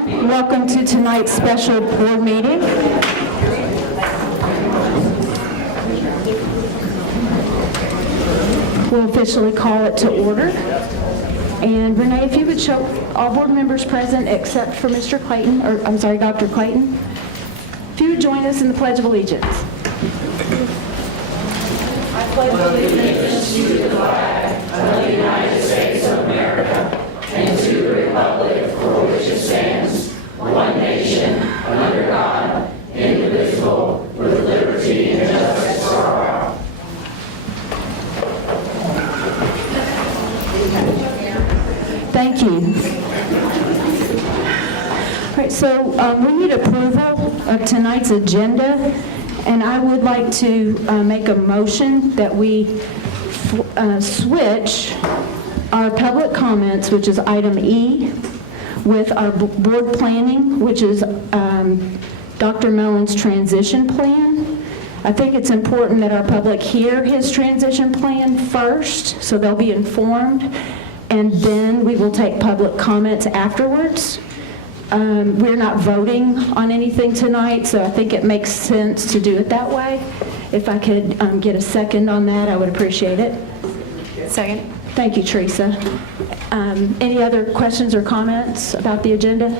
everyone. Welcome to tonight's special board meeting. We'll officially call it to order. And Renee, if you would show all board members present except for Mr. Clayton, or I'm sorry, Dr. Clayton. If you would join us in the Pledge of Allegiance. I pledge allegiance to the flag of the United States of America and to the republic for which it stands, one nation, under God, indivisible, with liberty and justice for all. Thank you. All right, so we need approval of tonight's agenda, and I would like to make a motion that we switch our public comments, which is item E, with our board planning, which is Dr. Mellon's transition plan. I think it's important that our public hear his transition plan first, so they'll be informed, and then we will take public comments afterwards. We're not voting on anything tonight, so I think it makes sense to do it that way. If I could get a second on that, I would appreciate it. Second. Thank you, Teresa. Any other questions or comments about the agenda?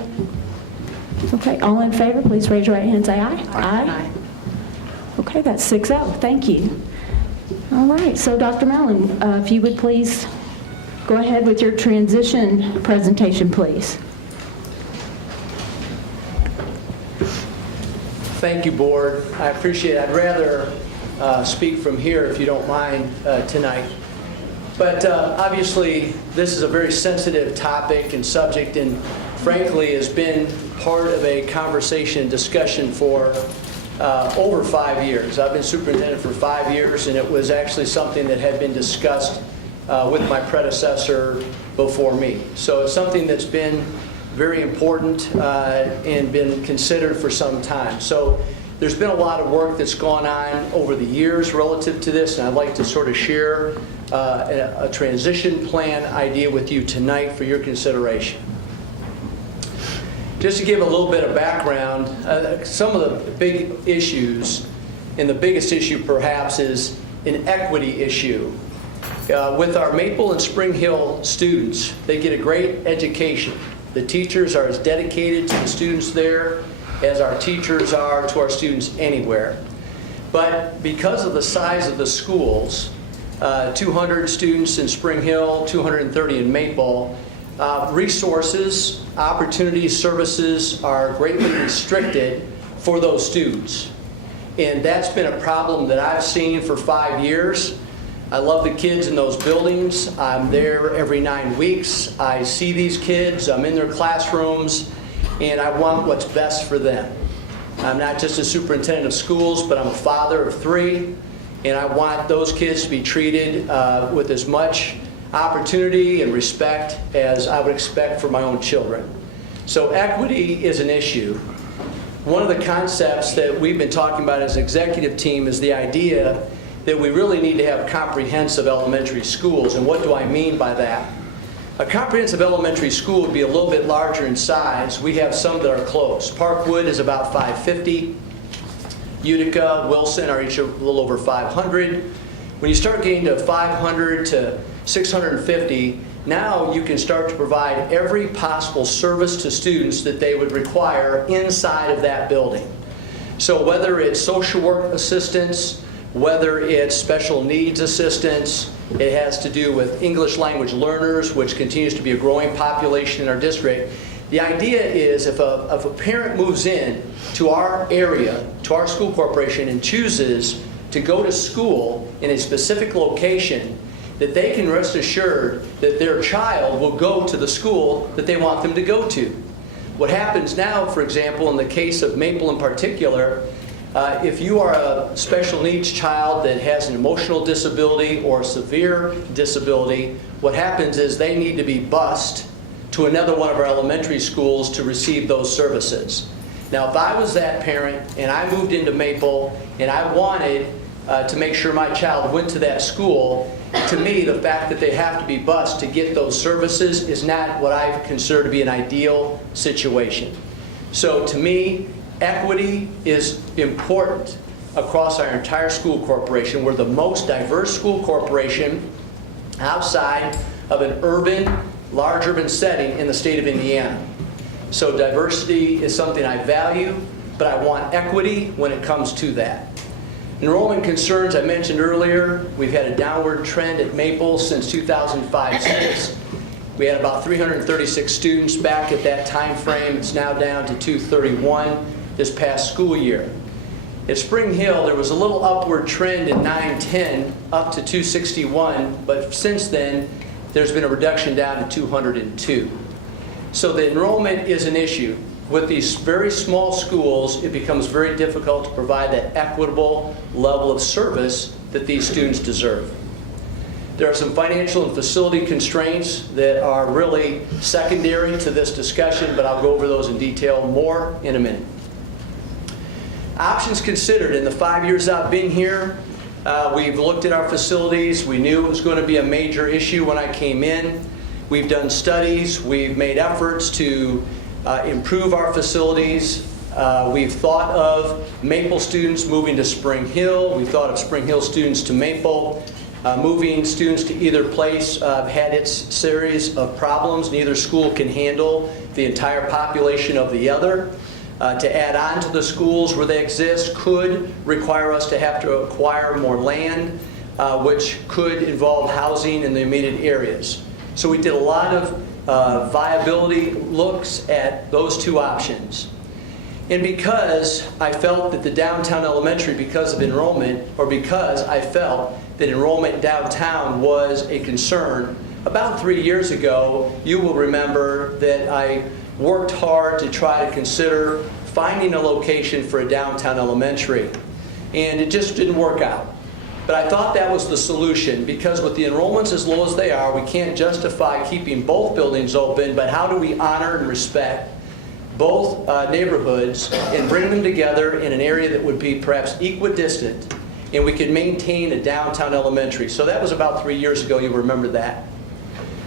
Okay, all in favor, please raise your right hand and say aye. Aye. Okay, that's 6-0. Thank you. All right, so Dr. Mellon, if you would please go ahead with your transition presentation, please. Thank you, Board. I appreciate it. I'd rather speak from here, if you don't mind, tonight. But obviously, this is a very sensitive topic and subject, and frankly, has been part of a conversation and discussion for over 5 years. I've been superintendent for 5 years, and it was actually something that had been discussed with my predecessor before me. So it's something that's been very important and been considered for some time. So there's been a lot of work that's gone on over the years relative to this, and I'd like to sort of share a transition plan idea with you tonight for your consideration. Just to give a little bit of background, some of the big issues, and the biggest issue perhaps is an equity issue. With our Maple and Spring Hill students, they get a great education. The teachers are as dedicated to the students there as our teachers are to our students anywhere. But because of the size of the schools, 200 students in Spring Hill, 230 in Maple, resources, opportunities, services are greatly restricted for those students. And that's been a problem that I've seen for 5 years. I love the kids in those buildings. I'm there every 9 weeks. I see these kids. I'm in their classrooms, and I want what's best for them. I'm not just a superintendent of schools, but I'm a father of 3, and I want those kids to be treated with as much opportunity and respect as I would expect for my own children. So equity is an issue. One of the concepts that we've been talking about as an executive team is the idea that we really need to have comprehensive elementary schools. And what do I mean by that? A comprehensive elementary school would be a little bit larger in size. We have some that are close. Parkwood is about 550. Utica, Wilson are each a little over 500. When you start getting to 500 to 650, now you can start to provide every possible service to students that they would require inside of that building. So whether it's social work assistance, whether it's special needs assistance, it has to do with English language learners, which continues to be a growing population in our district. The idea is if a parent moves in to our area, to our school corporation, and chooses to go to school in a specific location, that they can rest assured that their child will go to the school that they want them to go to. What happens now, for example, in the case of Maple in particular, if you are a special needs child that has an emotional disability or a severe disability, what happens is they need to be bused to another one of our elementary schools to receive those services. Now, if I was that parent and I moved into Maple and I wanted to make sure my child went to that school, to me, the fact that they have to be bused to get those services is not what I consider to be an ideal situation. So to me, equity is important across our entire school corporation. We're the most diverse school corporation outside of an urban, large urban setting in the state of Indiana. So diversity is something I value, but I want equity when it comes to that. Enrollment concerns, I mentioned earlier, we've had a downward trend at Maple since 2005-06. We had about 336 students back at that time frame. It's now down to 231 this past school year. At Spring Hill, there was a little upward trend in 9-10 up to 261, but since then, there's been a reduction down to 202. So the enrollment is an issue. With these very small schools, it becomes very difficult to provide that equitable level of service that these students deserve. There are some financial and facility constraints that are really secondary to this discussion, but I'll go over those in detail more in a minute. Options considered. In the 5 years I've been here, we've looked at our facilities. We knew it was going to be a major issue when I came in. We've done studies. We've made efforts to improve our facilities. We've thought of Maple students moving to Spring Hill. We've thought of Spring Hill students to Maple. Moving students to either place had its series of problems. Neither school can handle the entire population of the other. To add on to the schools where they exist could require us to have to acquire more land, which could involve housing in the immediate areas. So we did a lot of viability looks at those two options. And because I felt that the downtown elementary, because of enrollment, or because I felt that enrollment downtown was a concern, about 3 years ago, you will remember that I worked hard to try to consider finding a location for a downtown elementary. And it just didn't work out. But I thought that was the solution, because with the enrollments as low as they are, we can't justify keeping both buildings open, but how do we honor and respect both neighborhoods and bring them together in an area that would be perhaps equidistant, and we could maintain a downtown elementary. So that was about 3 years ago, you'll remember that.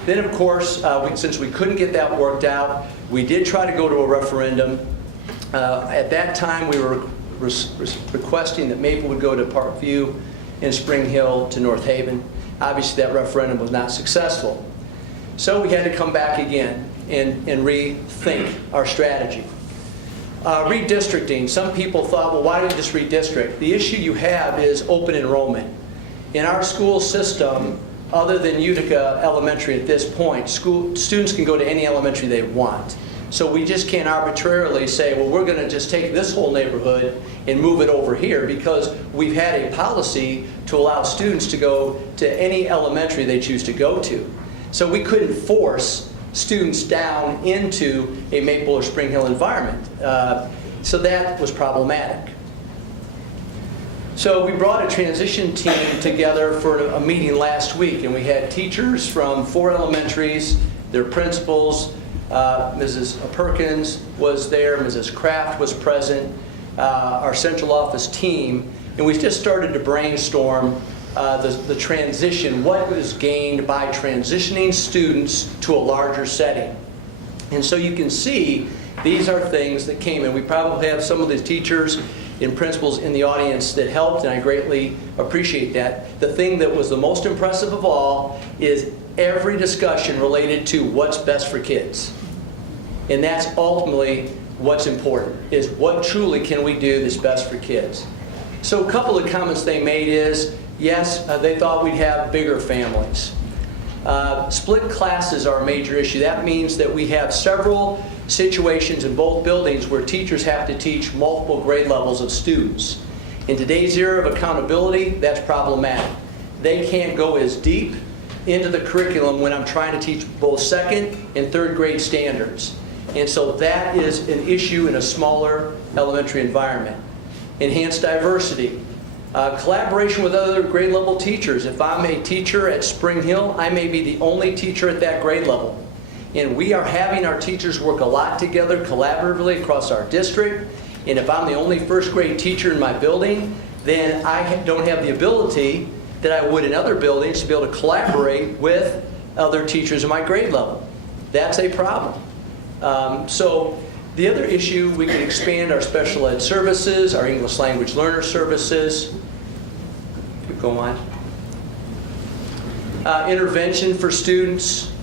Then of course, since we couldn't get that worked out, we did try to go to a referendum. At that time, we were requesting that Maple would go to Parkview and Spring Hill to North Haven. Obviously, that referendum was not successful. So we had to come back again and rethink our strategy. Redistricting. Some people thought, well, why don't you just redistrict? The issue you have is open enrollment. In our school system, other than Utica Elementary at this point, students can go to any elementary they want. So we just can't arbitrarily say, well, we're going to just take this whole neighborhood and move it over here, because we've had a policy to allow students to go to any elementary they choose to go to. So we couldn't force students down into a Maple or Spring Hill environment. So that was problematic. So we brought a transition team together for a meeting last week, and we had teachers from 4 elementaries, their principals. Mrs. Perkins was there, Mrs. Kraft was present, our central office team, and we just started to brainstorm the transition, what was gained by transitioning students to a larger setting. And so you can see these are things that came in. We probably have some of the teachers and principals in the audience that helped, and I greatly appreciate that. The thing that was the most impressive of all is every discussion related to what's best for kids. And that's ultimately what's important, is what truly can we do that's best for kids. So a couple of comments they made is, yes, they thought we'd have bigger families. Split classes are a major issue. That means that we have several situations in both buildings where teachers have to teach multiple grade levels of students. In today's era of accountability, that's problematic. They can't go as deep into the curriculum when I'm trying to teach both 2nd and 3rd grade standards. And so that is an issue in a smaller elementary environment. Enhanced diversity. Collaboration with other grade level teachers. If I'm a teacher at Spring Hill, I may be the only teacher at that grade level. And we are having our teachers work a lot together collaboratively across our district. And if I'm the only 1st grade teacher in my building, then I don't have the ability that I would in other buildings to be able to collaborate with other teachers in my grade level. That's a problem. So the other issue, we can expand our special ed services, our English language learner services. Go on. Intervention for students,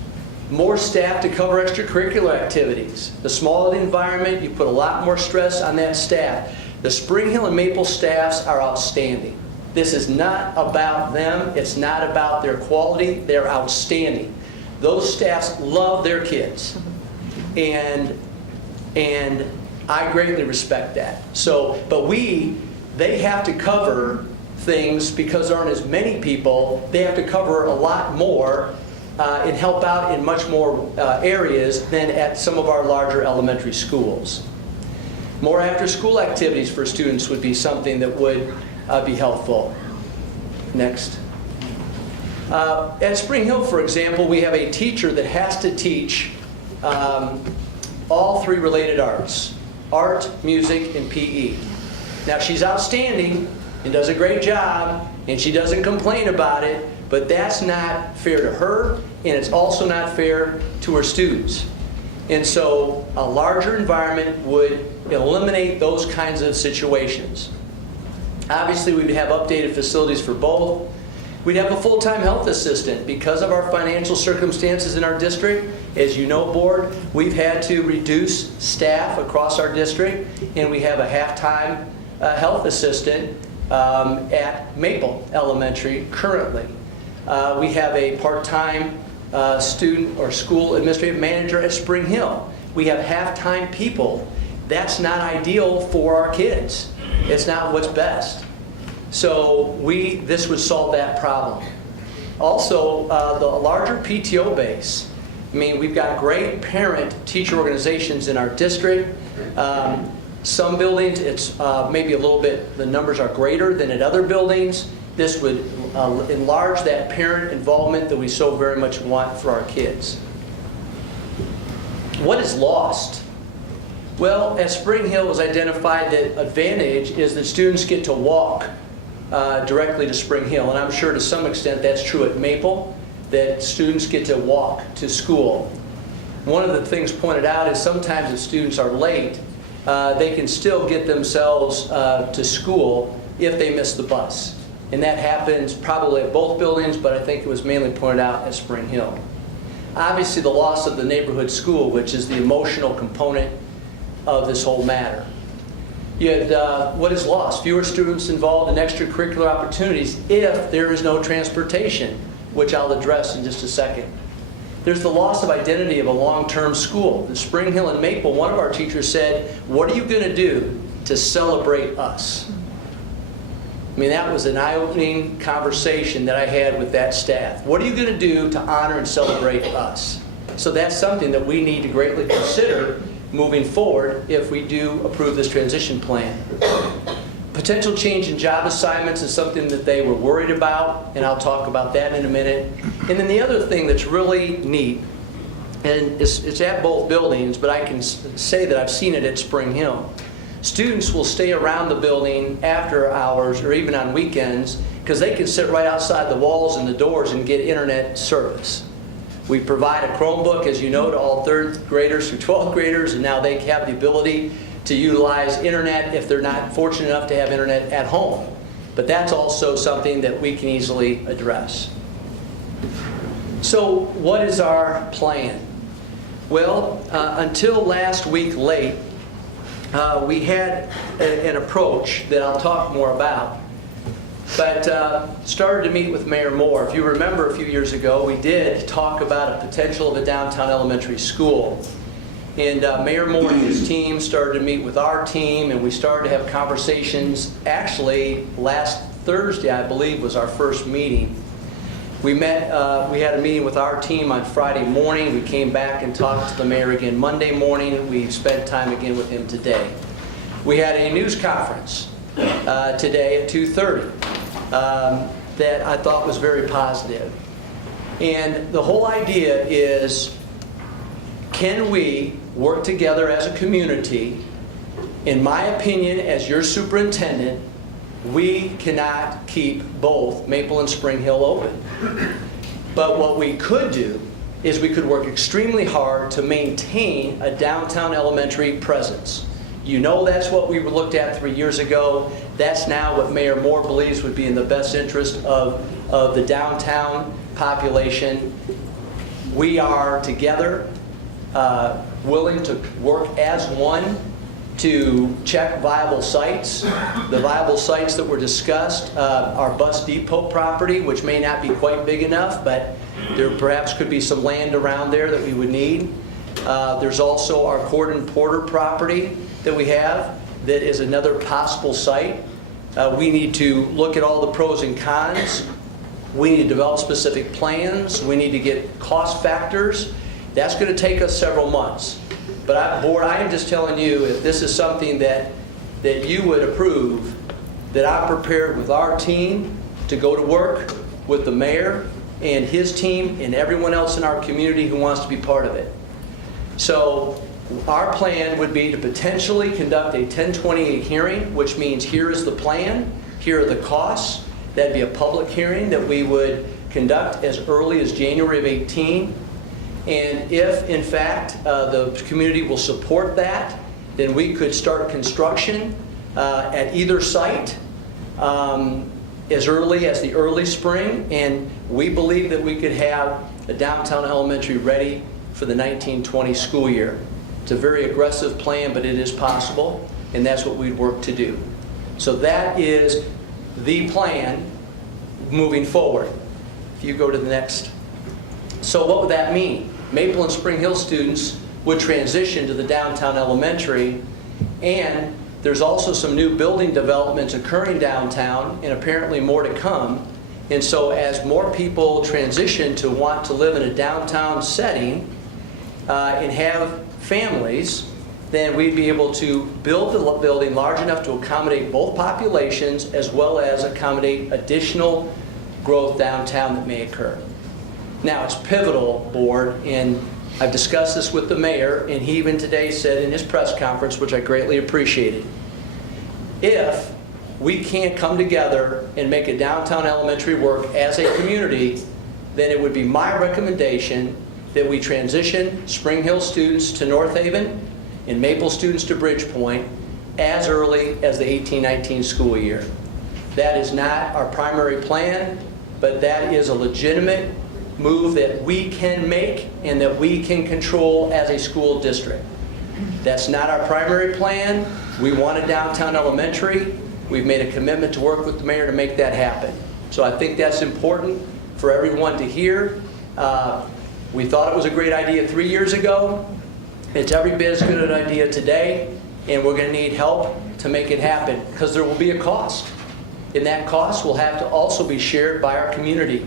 more staff to cover extracurricular activities. The smaller the environment, you put a lot more stress on that staff. The Spring Hill and Maple staffs are outstanding. This is not about them. It's not about their quality. They're outstanding. Those staffs love their kids. And I greatly respect that. So, but they have to cover things because there aren't as many people. They have to cover a lot more and help out in much more areas than at some of our larger elementary schools. More after-school activities for students would be something that would be helpful. Next. At Spring Hill, for example, we have a teacher that has to teach all three related arts: art, music, and PE. Now, she's outstanding and does a great job, and she doesn't complain about it, but that's not fair to her, and it's also not fair to her students. And so a larger environment would eliminate those kinds of situations. Obviously, we would have updated facilities for both. We'd have a full-time health assistant. Because of our financial circumstances in our district, as you know, board, we've had to reduce staff across our district, and we have a half-time health assistant at Maple Elementary currently. We have a part-time student or school administrative manager at Spring Hill. We have half-time people. That's not ideal for our kids. It's not what's best. So this would solve that problem. Also, the larger PTO base. I mean, we've got great parent-teacher organizations in our district. Some buildings, it's maybe a little bit, the numbers are greater than at other buildings. This would enlarge that parent involvement that we so very much want for our kids. What is lost? Well, at Spring Hill, it was identified that advantage is that students get to walk directly to Spring Hill. And I'm sure to some extent that's true at Maple, that students get to walk to school. One of the things pointed out is sometimes if students are late, they can still get themselves to school if they miss the bus. And that happens probably at both buildings, but I think it was mainly pointed out at Spring Hill. Obviously, the loss of the neighborhood school, which is the emotional component of this whole matter. Yet, what is lost? Fewer students involved in extracurricular opportunities if there is no transportation, which I'll address in just a second. There's the loss of identity of a long-term school. In Spring Hill and Maple, one of our teachers said, "What are you going to do to celebrate us?" I mean, that was an eye-opening conversation that I had with that staff. What are you going to do to honor and celebrate us? So that's something that we need to greatly consider moving forward if we do approve this transition plan. Potential change in job assignments is something that they were worried about, and I'll talk about that in a minute. And then the other thing that's really neat, and it's at both buildings, but I can say that I've seen it at Spring Hill. Students will stay around the building after hours or even on weekends because they can sit right outside the walls and the doors and get internet service. We provide a Chromebook, as you know, to all 3rd graders through 12th graders, and now they have the ability to utilize internet if they're not fortunate enough to have internet at home. But that's also something that we can easily address. So what is our plan? Well, until last week late, we had an approach that I'll talk more about, but started to meet with Mayor Moore. If you remember a few years ago, we did talk about a potential of a downtown elementary school. And Mayor Moore and his team started to meet with our team, and we started to have conversations. Actually, last Thursday, I believe, was our first meeting. We met, we had a meeting with our team on Friday morning. We came back and talked to the mayor again Monday morning. We spent time again with him today. We had a news conference today at 2:30 that I thought was very positive. And the whole idea is, can we work together as a community, in my opinion, as your superintendent, We cannot keep both Maple and Spring Hill open. But what we could do is we could work extremely hard to maintain a downtown elementary presence. You know that's what we looked at 3 years ago. That's now what Mayor Moore believes would be in the best interest of the downtown population. We are together willing to work as one to check viable sites. The viable sites that were discussed are Bus Depot property, which may not be quite big enough, but there perhaps could be some land around there that we would need. There's also our Cordon Porter property that we have that is another possible site. We need to look at all the pros and cons. We need to develop specific plans. We need to get cost factors. That's going to take us several months. But Board, I am just telling you, if this is something that you would approve, that I'm prepared with our team to go to work with the mayor and his team and everyone else in our community who wants to be part of it. So our plan would be to potentially conduct a 1028 hearing, which means here is the plan, here are the costs. That'd be a public hearing that we would conduct as early as January of 18. And if, in fact, the community will support that, then we could start construction at either site as early as the early spring. And we believe that we could have a downtown elementary ready for the 1920 school year. It's a very aggressive plan, but it is possible, and that's what we'd work to do. So that is the plan moving forward. If you go to the next. So what would that mean? Maple and Spring Hill students would transition to the downtown elementary, and there's also some new building developments occurring downtown, and apparently more to come. And so as more people transition to want to live in a downtown setting and have families, then we'd be able to build the building large enough to accommodate both populations as well as accommodate additional growth downtown that may occur. Now, it's pivotal, Board, and I've discussed this with the mayor, and he even today said in his press conference, which I greatly appreciated, if we can't come together and make a downtown elementary work as a community, then it would be my recommendation that we transition Spring Hill students to North Haven and Maple students to Bridgepoint as early as the 18-19 school year. That is not our primary plan, but that is a legitimate move that we can make and that we can control as a school district. That's not our primary plan. We want a downtown elementary. We've made a commitment to work with the mayor to make that happen. So I think that's important for everyone to hear. We thought it was a great idea 3 years ago. It's every bit as good an idea today, and we're going to need help to make it happen because there will be a cost. And that cost will have to also be shared by our community.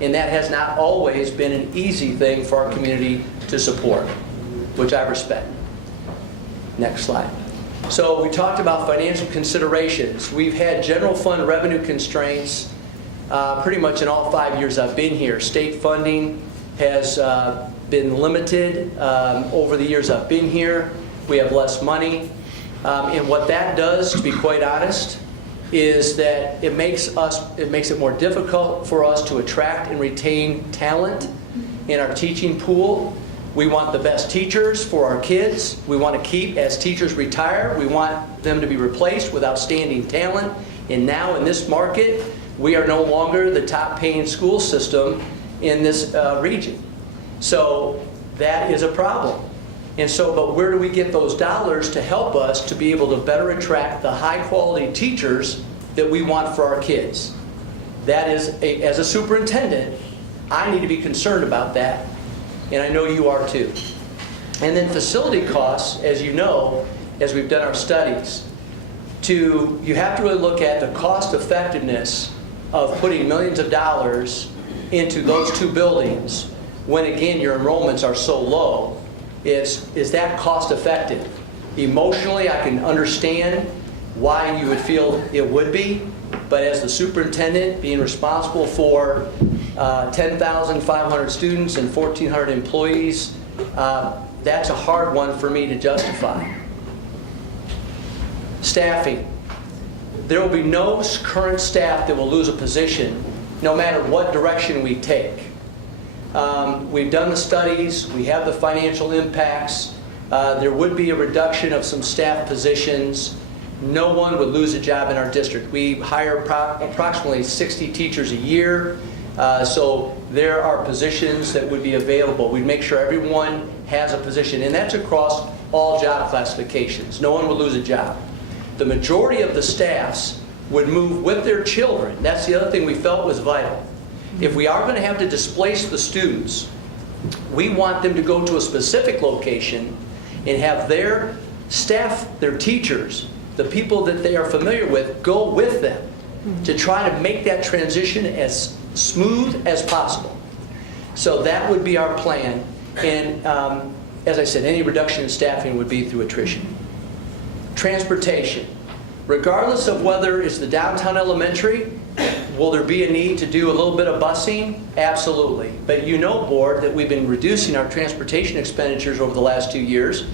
And that has not always been an easy thing for our community to support, which I respect. Next slide. So we talked about financial considerations. We've had general fund revenue constraints pretty much in all 5 years I've been here. State funding has been limited over the years I've been here. We have less money. And what that does, to be quite honest, is that it makes it more difficult for us to attract and retain talent in our teaching pool. We want the best teachers for our kids. We want to keep, as teachers retire, we want them to be replaced with outstanding talent. And now in this market, we are no longer the top paying school system in this region. So that is a problem. And so, but where do we get those dollars to help us to be able to better attract the high quality teachers that we want for our kids? That is, as a superintendent, I need to be concerned about that. And I know you are too. And then facility costs, as you know, as we've done our studies, you have to really look at the cost effectiveness of putting millions of dollars into those two buildings when, again, your enrollments are so low. Is that cost effective? Emotionally, I can understand why you would feel it would be, but as the superintendent, being responsible for 10,500 students and 1,400 employees, that's a hard one for me to justify. Staffing. there will be no current staff that will lose a position no matter what direction we take. We've done the studies, we have the financial impacts. There would be a reduction of some staff positions. No one would lose a job in our district. We hire approximately 60 teachers a year, so there are positions that would be available. We'd make sure everyone has a position, and that's across all job classifications. No one would lose a job. The majority of the staffs would move with their children. That's the other thing we felt was vital. If we are going to have to displace the students, we want them to go to a specific location and have their staff, their teachers, the people that they are familiar with, go with them to try to make that transition as smooth as possible. So that would be our plan. And as I said, any reduction in staffing would be through attrition. Transportation. Regardless of whether it's the downtown elementary, will there be a need to do a little bit of busing? Absolutely. But you know, board, that we've been reducing our transportation expenditures over the last 2 years,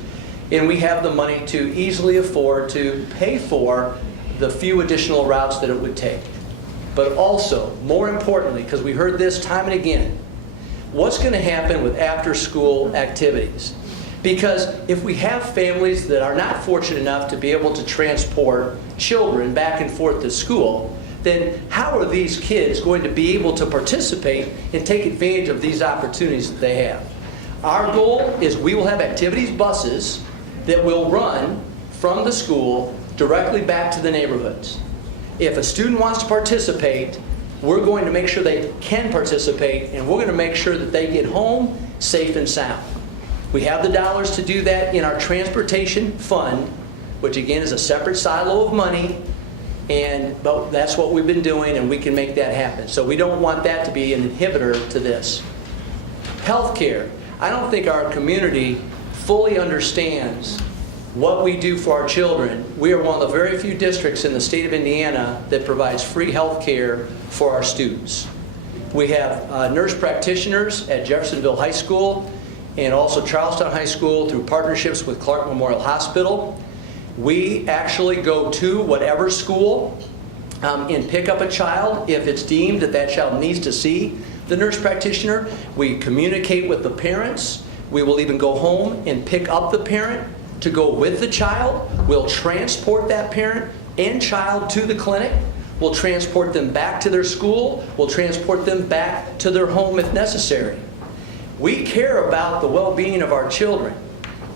and we have the money to easily afford to pay for the few additional routes that it would take. But also, more importantly, because we heard this time and again, what's going to happen with after-school activities? Because if we have families that are not fortunate enough to be able to transport children back and forth to school, then how are these kids going to be able to participate and take advantage of these opportunities that they have? Our goal is we will have activities buses that will run from the school directly back to the neighborhoods. If a student wants to participate, we're going to make sure they can participate, and we're going to make sure that they get home safe and sound. We have the dollars to do that in our transportation fund, which again is a separate silo of money, but that's what we've been doing, and we can make that happen. So we don't want that to be an inhibitor to this. Healthcare. I don't think our community fully understands what we do for our children. We are one of the very few districts in the state of Indiana that provides free health care for our students. We have nurse practitioners at Jeffersonville High School and also Charlestown High School through partnerships with Clark Memorial Hospital. We actually go to whatever school and pick up a child if it's deemed that that child needs to see the nurse practitioner. We communicate with the parents. We will even go home and pick up the parent to go with the child. We'll transport that parent and child to the clinic. We'll transport them back to their school. We'll transport them back to their home if necessary. We care about the well-being of our children,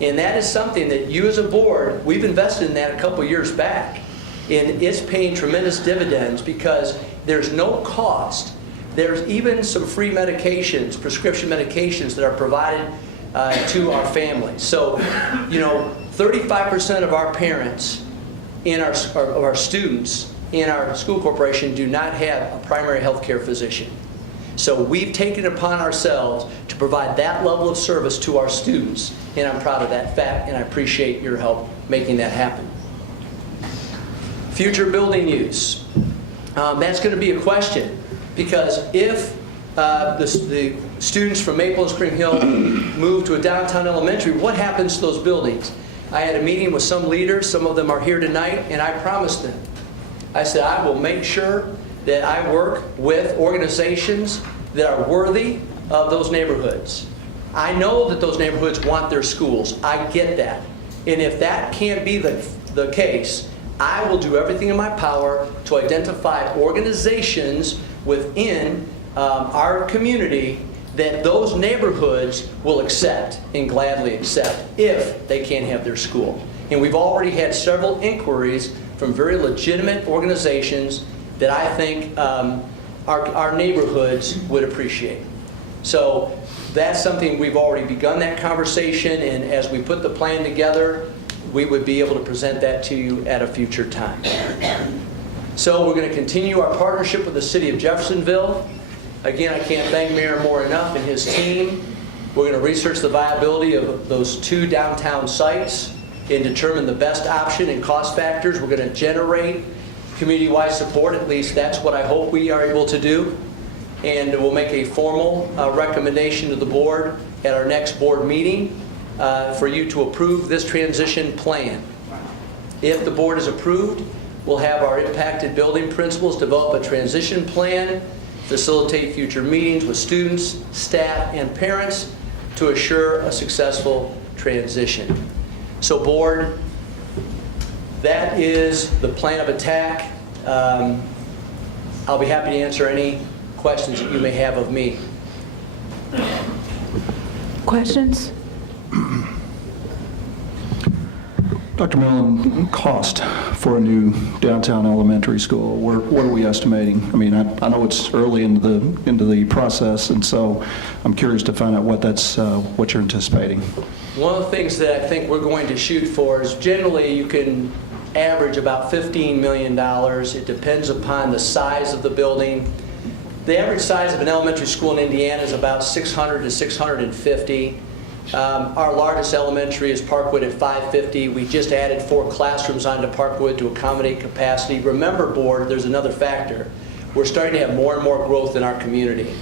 and that is something that you as a board, we've invested in that a couple years back, and it's paying tremendous dividends because there's no cost. There's even some free medications, prescription medications that are provided to our families. So, 35% of our parents of our students in our school corporation do not have a primary health care physician. So we've taken it upon ourselves to provide that level of service to our students, and I'm proud of that fact, and I appreciate your help making that happen. Future building use. That's going to be a question, because if the students from Maple and Spring Hill move to a downtown elementary, what happens to those buildings? I had a meeting with some leaders, some of them are here tonight, and I promised them. I said, I will make sure that I work with organizations that are worthy of those neighborhoods. I know that those neighborhoods want their schools. I get that. And if that can't be the case, I will do everything in my power to identify organizations within our community that those neighborhoods will accept and gladly accept if they can't have their school. And we've already had several inquiries from very legitimate organizations that I think our neighborhoods would appreciate. So that's something we've already begun that conversation, and as we put the plan together, we would be able to present that to you at a future time. So we're going to continue our partnership with the City of Jeffersonville. Again, I can't thank Mayor Moore enough and his team. We're going to research the viability of those 2 downtown sites and determine the best option and cost factors. We're going to generate community-wide support, at least that's what I hope we are able to do. And we'll make a formal recommendation to the board at our next board meeting for you to approve this transition plan. If the board is approved, We'll have our impacted building principals develop a transition plan, facilitate future meetings with students, staff, and parents to assure a successful transition. So board, that is the plan of attack. I'll be happy to answer any questions that you may have of me. Questions? Dr. Millen, cost for a new downtown elementary school, what are we estimating? I mean, I know it's early into the process, and so I'm curious to find out what you're anticipating. One of the things that I think we're going to shoot for is generally you can average about $15 million. It depends upon the size of the building. The average size of an elementary school in Indiana is about 600 to 650. Our largest elementary is Parkwood at 550. We just added 4 classrooms onto Parkwood to accommodate capacity. Remember, board, there's another factor. We're starting to have more and more growth in our community,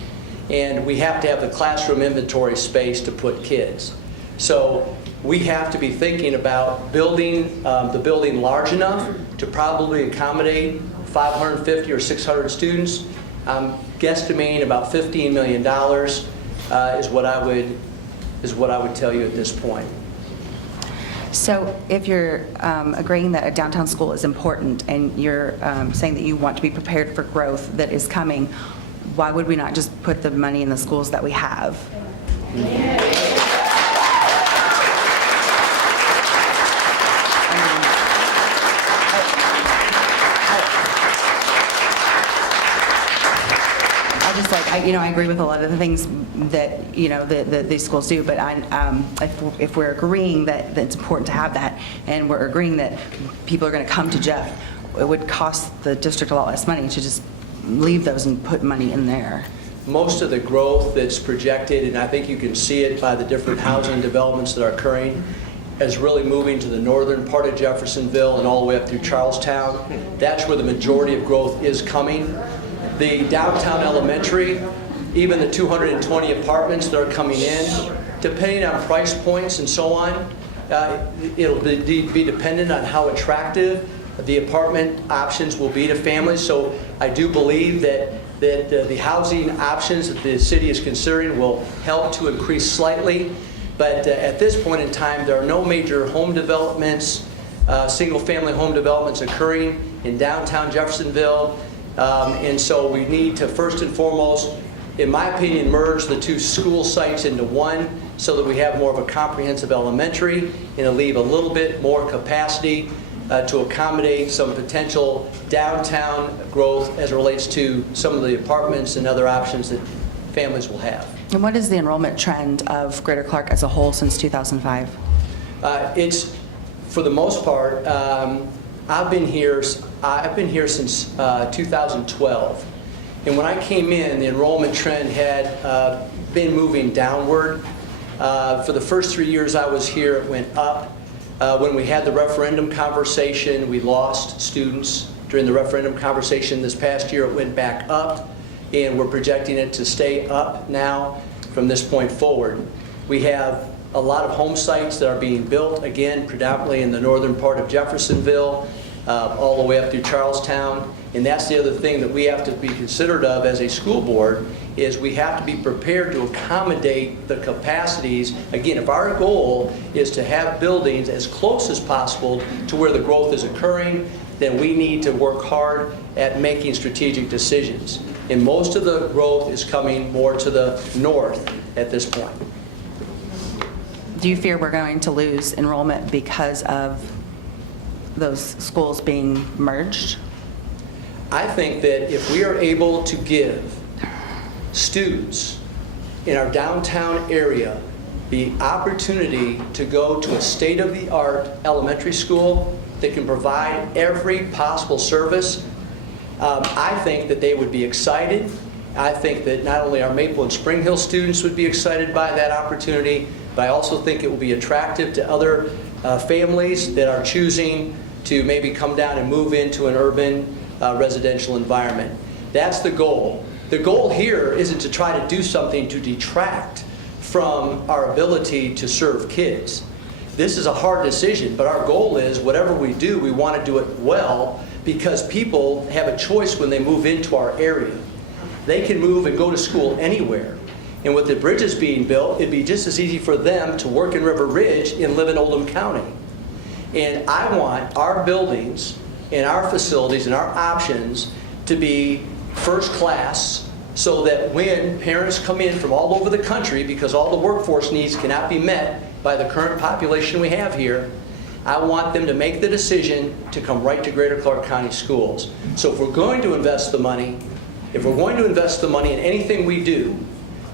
and we have to have the classroom inventory space to put kids. So we have to be thinking about building the building large enough to probably accommodate 550 or 600 students. I'm guesstimating about $15 million is what I would tell you at this point. So if you're agreeing that a downtown school is important and you're saying that you want to be prepared for growth that is coming, why would we not just put the money in the schools that we have? I agree with a lot of the things that these schools do, but if we're agreeing that it's important to have that, and we're agreeing that people are going to come to Jeff, it would cost the district a lot less money to just leave those and put money in there. Most of the growth that's projected, and I think you can see it by the different housing developments that are occurring, is really moving to the northern part of Jeffersonville and all the way up through Charlestown. That's where the majority of growth is coming. The downtown elementary, even the 220 apartments that are coming in, depending on price points and so on, it'll be dependent on how attractive the apartment options will be to families. So I do believe that the housing options that the city is considering will help to increase slightly. But at this point in time, there are no major home developments, single-family home developments occurring in downtown Jeffersonville. And so we need to first and foremost, in my opinion, merge the 2 school sites into one so that we have more of a comprehensive elementary, and it'll leave a little bit more capacity to accommodate some potential downtown growth as it relates to some of the apartments and other options that families will have. And what is the enrollment trend of Greater Clark as a whole since 2005? It's, for the most part, I've been here since 2012, and when I came in, the enrollment trend had been moving downward. For the first 3 years I was here, it went up. When we had the referendum conversation, we lost students during the referendum conversation. This past year, it went back up, and we're projecting it to stay up now from this point forward. We have a lot of home sites that are being built, again, predominantly in the northern part of Jeffersonville, all the way up through Charlestown. And that's the other thing that we have to be considerate of as a school board, is we have to be prepared to accommodate the capacities. Again, if our goal is to have buildings as close as possible to where the growth is occurring, then we need to work hard at making strategic decisions. And most of the growth is coming more to the north at this point. Do you fear we're going to lose enrollment because of those schools being merged? I think that if we are able to give students in our downtown area the opportunity to go to a state-of-the-art elementary school that can provide every possible service, I think that they would be excited. I think that not only our Maple and Spring Hill students would be excited by that opportunity, but I also think it will be attractive to other families that are choosing to maybe come down and move into an urban residential environment. That's the goal. The goal here isn't to try to do something to detract from our ability to serve kids. This is a hard decision, but our goal is whatever we do, we want to do it well, because people have a choice when they move into our area. They can move and go to school anywhere. And with the bridges being built, it'd be just as easy for them to work in River Ridge and live in Oldham County. And I want our buildings and our facilities and our options to be first class, so that when parents come in from all over the country, because all the workforce needs cannot be met by the current population we have here, I want them to make the decision to come right to Greater Clark County Schools. So if we're going to invest the money, in anything we do,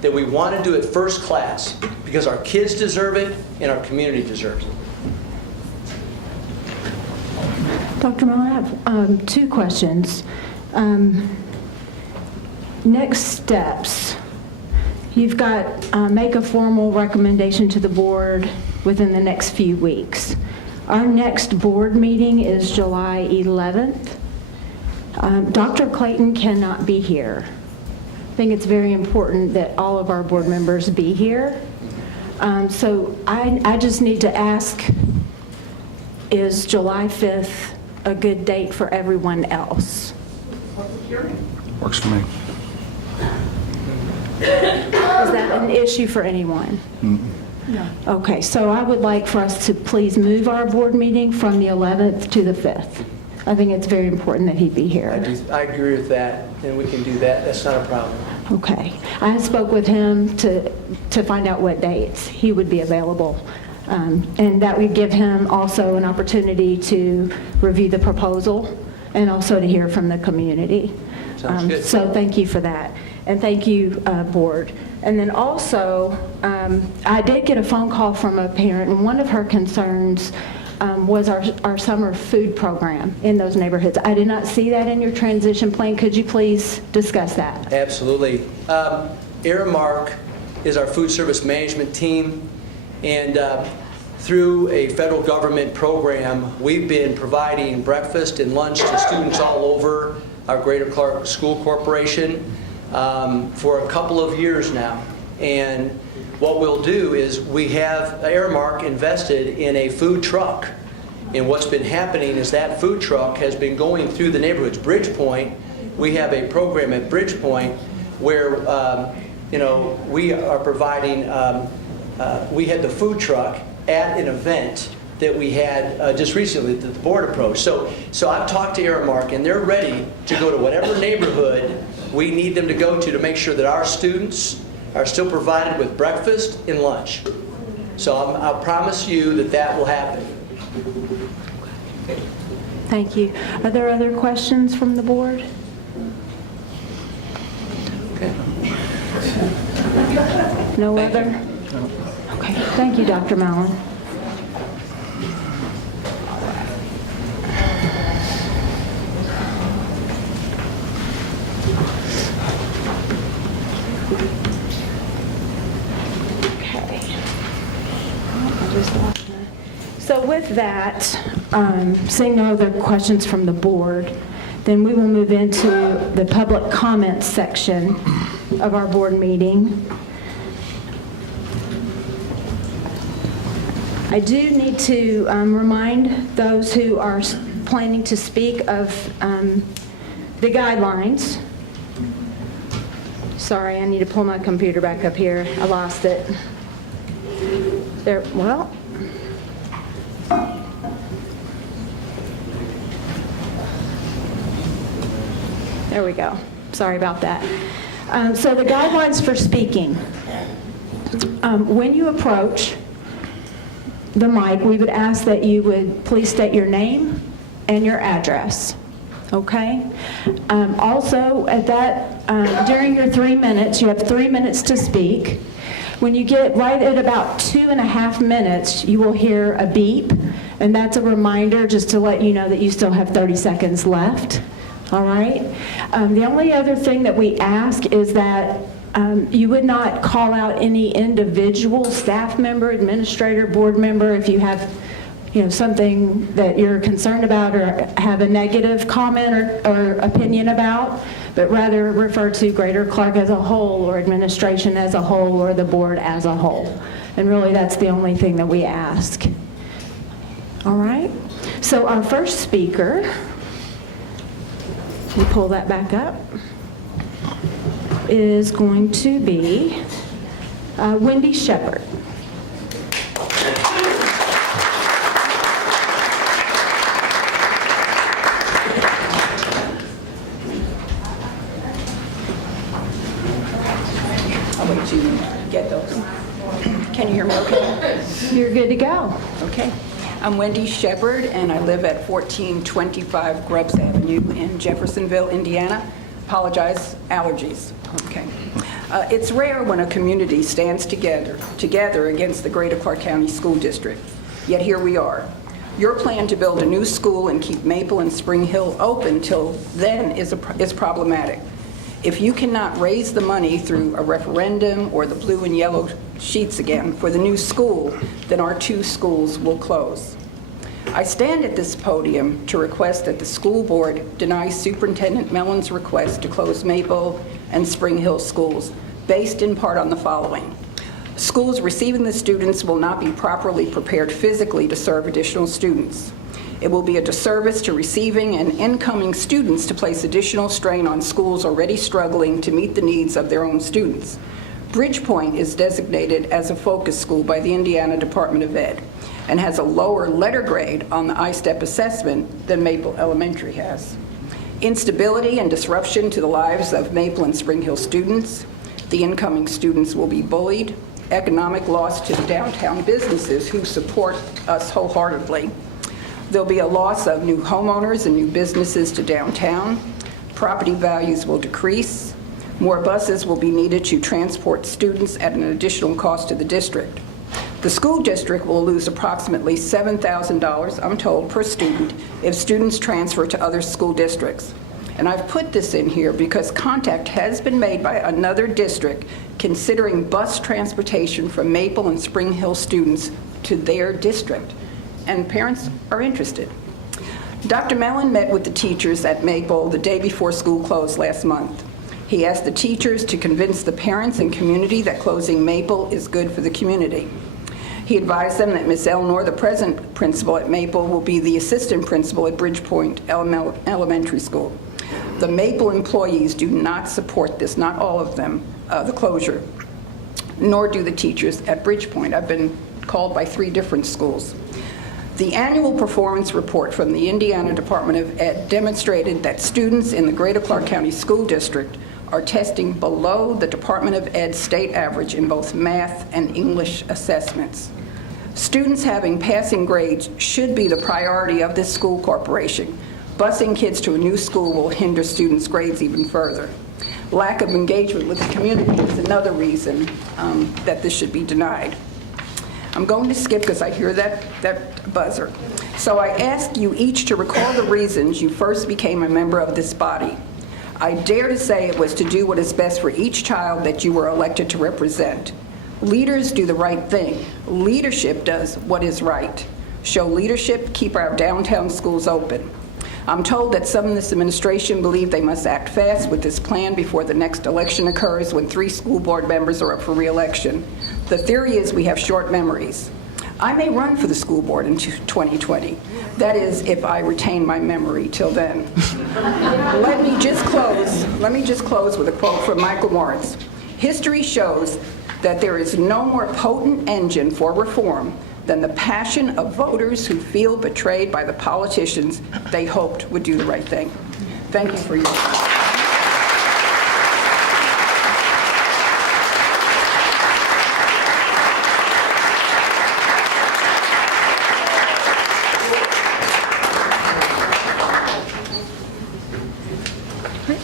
that we want to do it first class, because our kids deserve it and our community deserves it. Dr. Mellon, I have two questions. Next steps. You've got make a formal recommendation to the board within the next few weeks. Our next board meeting is July 11th. Dr. Clayton cannot be here. I think it's very important that all of our board members be here. So I just need to ask, is July 5th a good date for everyone else? Works for me. Is that an issue for anyone? No. Okay, so I would like for us to please move our board meeting from the 11th to the 5th. I think it's very important that he be here. I agree with that, and we can do that. That's not a problem. Okay. I spoke with him to find out what dates he would be available. And that would give him also an opportunity to review the proposal and also to hear from the community. Sounds good. So thank you for that. And thank you, board. And then also, I did get a phone call from a parent, and one of her concerns was our summer food program in those neighborhoods. I did not see that in your transition plan. Could you please discuss that? Absolutely. Aramark is our food service management team, and through a federal government program, we've been providing breakfast and lunch to students all over our Greater Clark School Corporation for a couple of years now. And what we'll do is we have Aramark invested in a food truck. And what's been happening is that food truck has been going through the neighborhoods. Bridgepoint, we have a program at Bridgepoint where we are providing, we had the food truck at an event that we had just recently that the board approached. So I've talked to Aramark, and they're ready to go to whatever neighborhood we need them to go to make sure that our students are still provided with breakfast and lunch. So I'll promise you that that will happen. Thank you. Are there other questions from the board? Okay. No Thank other? you. Okay. Thank you, Dr. Mellon. So with that, seeing no other questions from the board, then we will move into the public comments section of our board meeting. I do need to remind those who are planning to speak of the guidelines. Sorry, I need to pull my computer back up here. I lost it. There, well. There we go. Sorry about that. So the guidelines for speaking. When you approach the mic, we would ask that you would please state your name and your address. Okay? Also, at that, during your 3 minutes, you have 3 minutes to speak. When you get right at about 2.5 minutes, you will hear a beep, and that's a reminder just to let you know that you still have 30 seconds left. All right? The only other thing that we ask is that you would not call out any individual staff member, administrator, board member if you have something that you're concerned about or have a negative comment or opinion about, but rather refer to Greater Clark as a whole or administration as a whole or the board as a whole. And really that's the only thing that we ask. All right? So our first speaker me pull that back up, is going to be Wendy Shepard. I'll wait till you get those. Can you hear me okay? You're good to go. Okay. I'm Wendy Shepard, and I live at 1425 Grubbs Avenue in Jeffersonville, Indiana. Apologize, allergies. Okay. It's rare when a community stands together against the Greater Clark County School District. Yet here we are. Your plan to build a new school and keep Maple and Spring Hill open till then is problematic. If you cannot raise the money through a referendum or the blue and yellow sheets again for the new school, then our two schools will close. I stand at this podium to request that the school board deny Superintendent Mellon's request to close Maple and Spring Hill schools, based in part on the following. Schools receiving the students will not be properly prepared physically to serve additional students. It will be a disservice to receiving and incoming students to place additional strain on schools already struggling to meet the needs of their own students. Bridgepoint is designated as a focus school by the Indiana Department of Ed and has a lower letter grade on the I-STEP assessment than Maple Elementary has. Instability and disruption to the lives of Maple and Spring Hill students. The incoming students will be bullied. Economic loss to the downtown businesses who support us wholeheartedly. There'll be a loss of new homeowners and new businesses to downtown. Property values will decrease. More buses will be needed to transport students at an additional cost to the district. The school district will lose approximately $7,000, I'm told, per student if students transfer to other school districts. And I've put this in here because contact has been made by another district considering bus transportation from Maple and Spring Hill students to their district. And parents are interested. Dr. Mellon met with the teachers at Maple the day before school closed last month. He asked the teachers to convince the parents and community that closing Maple is good for the community. He advised them that Ms. Elnor, the present principal at Maple, will be the assistant principal at Bridgepoint Elementary School. The Maple employees do not support this, not all of them, the closure, nor do the teachers at Bridgepoint. I've been called by 3 different schools. The annual performance report from the Indiana Department of Ed demonstrated that students in the Greater Clark County School District are testing below the Department of Ed state average in both math and English assessments. Students having passing grades should be the priority of this school corporation. Busing kids to a new school will hinder students' grades even further. Lack of engagement with the community is another reason that this should be denied. I'm going to skip because I hear that buzzer. So I ask you each to recall the reasons you first became a member of this body. I dare to say it was to do what is best for each child that you were elected to represent. Leaders do the right thing. Leadership does what is right. Show leadership, keep our downtown schools open. I'm told that some in this administration believe they must act fast with this plan before the next election occurs when 3 school board members are up for re-election. The theory is we have short memories. I may run for the school board in 2020. That is, if I retain my memory till then. Let me just close with a quote from Michael Moritz. History shows that there is no more potent engine for reform than the passion of voters who feel betrayed by the politicians they hoped would do the right thing. Thank you for your time.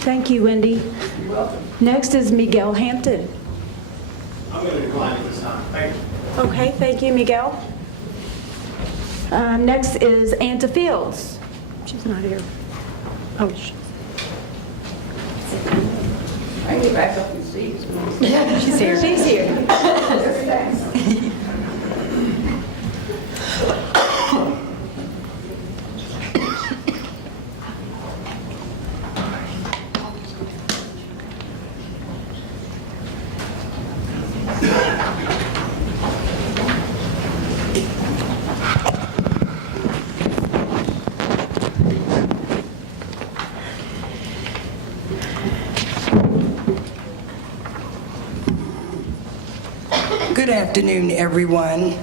Thank you, Wendy. Next is Miguel Hampton. I'm going to decline at this time. Thank you. Okay, thank you, Miguel. Next is Anta Fields. She's not here. Oh, I need back up and see. she's here. She's here. afternoon, everyone.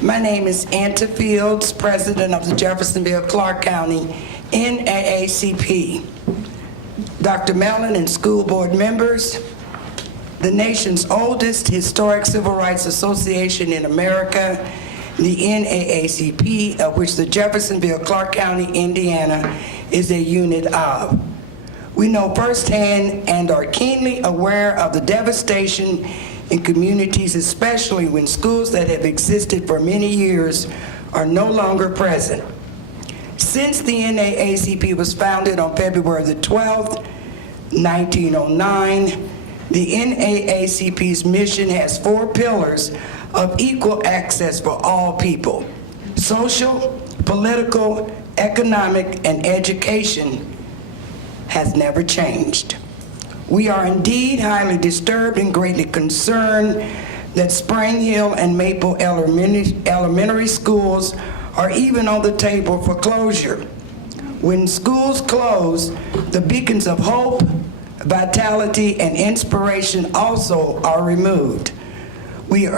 My name is Anta Fields, president of the Jeffersonville Clark County NAACP. Dr. Mellon and school board members, the nation's oldest historic civil rights association in America, the NAACP, of which the Jeffersonville Clark County, Indiana, is a unit of. We know firsthand and are keenly aware of the devastation in communities, especially when schools that have existed for many years are no longer present. Since the NAACP was founded on February the 12th, 1909, the NAACP's mission has 4 pillars of equal access for all people: social, political, economic, and education has never changed. We are indeed highly disturbed and greatly concerned that Spring Hill and Maple elementary schools are even on the table for closure. When schools close, the beacons of hope, vitality, and inspiration also are removed. We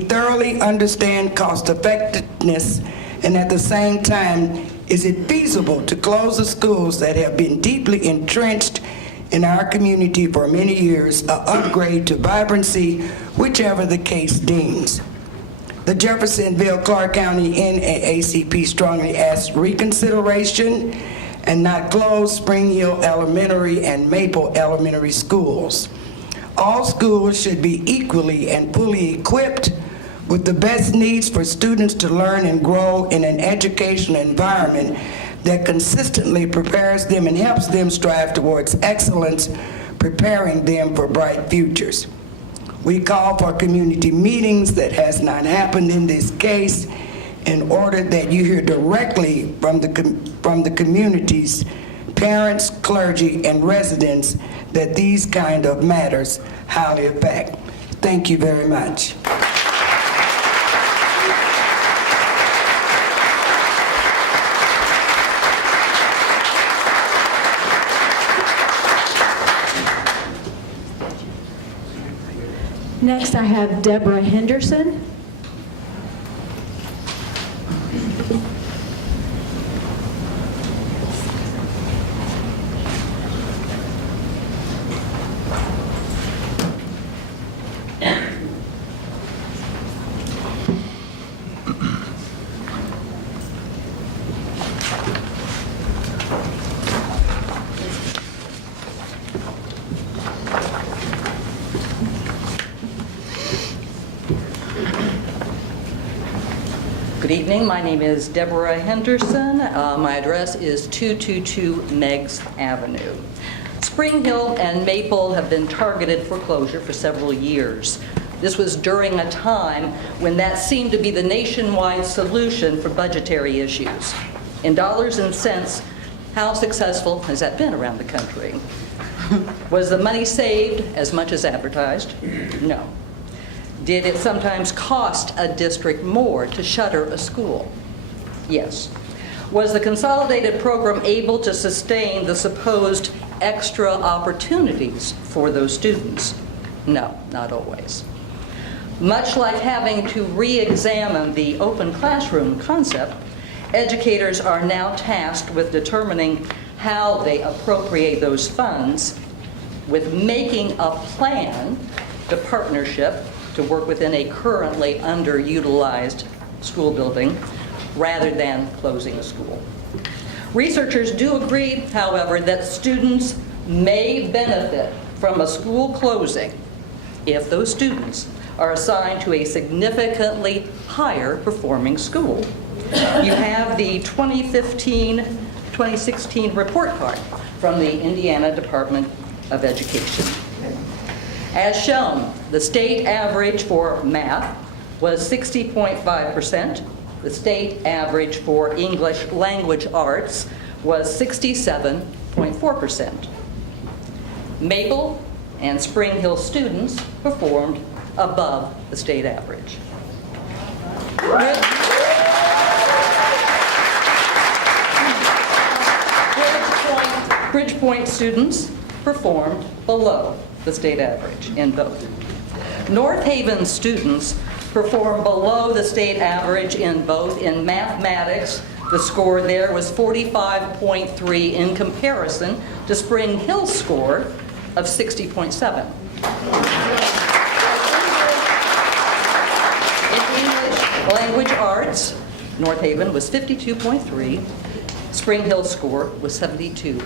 thoroughly understand cost effectiveness, and at the same time, is it feasible to close the schools that have been deeply entrenched in our community for many years, or upgrade to vibrancy, whichever the case deems? The Jeffersonville Clark County NAACP strongly asks reconsideration and not close Spring Hill Elementary and Maple Elementary schools. All schools should be equally and fully equipped with the best needs for students to learn and grow in an educational environment that consistently prepares them and helps them strive towards excellence, preparing them for bright futures. We call for community meetings that has not happened in this case in order that you hear directly from the communities, parents, clergy, and residents that these kind of matters highly affect. Thank you very much. Next, I have Deborah Henderson. Good evening. My name is Deborah Henderson. My address is 222 Meigs Avenue. Spring Hill and Maple have been targeted for closure for several years. This was during a time when that seemed to be the nationwide solution for budgetary issues. In dollars and cents, how successful has that been around the country? Was the money saved as much as advertised? No. Did it sometimes cost a district more to shutter a school? Yes. Was the consolidated program able to sustain the supposed extra opportunities for those students? No, not always. Much like having to re-examine the open classroom concept, educators are now tasked with determining how they appropriate those funds, with making a plan to partnership to work within a currently underutilized school building rather than closing a school. Researchers do agree, however, that students may benefit from a school closing if those students are assigned to a significantly higher performing school. You have the 2015-2016 report card from the Indiana Department of Education. As shown, the state average for math was 60.5%. The state average for English language arts was 67.4%. Maple and Spring Hill students performed above the state average. Bridgepoint students performed below the state average in both. North Haven students performed below the state average in both. In mathematics, the score there was 45.3 in comparison to Spring Hill's score of 60.7. In English language arts, North Haven was 52.3. Spring Hill's score was 72.1.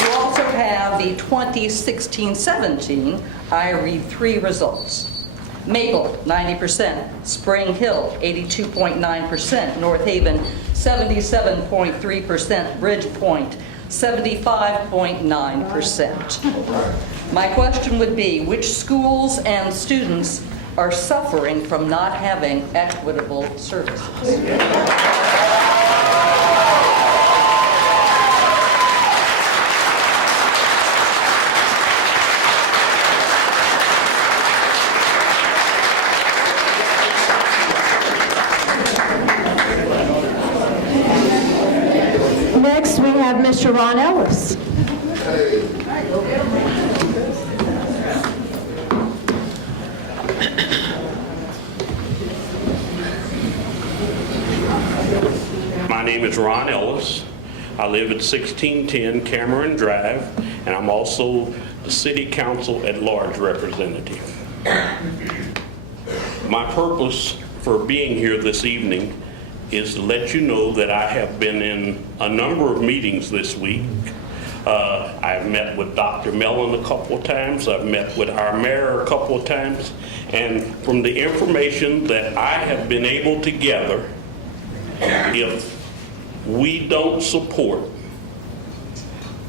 You also have the 2016-17 I Read 3 results. Maple, 90%. Spring Hill, 82.9%. North Haven, 77.3%. Bridgepoint, 75.9%. My question would be, which schools and students are suffering from not having equitable services? Next, we have Mr. Ron Ellis. My name is Ron Ellis. I live at 1610 Cameron Drive, and I'm also the City Council at Large representative. My purpose for being here this evening is to let you know that I have been in a number of meetings this week. I've met with Dr. Mellon a couple of times. I've met with our mayor a couple of times. And from the information that I have been able to gather, if we don't support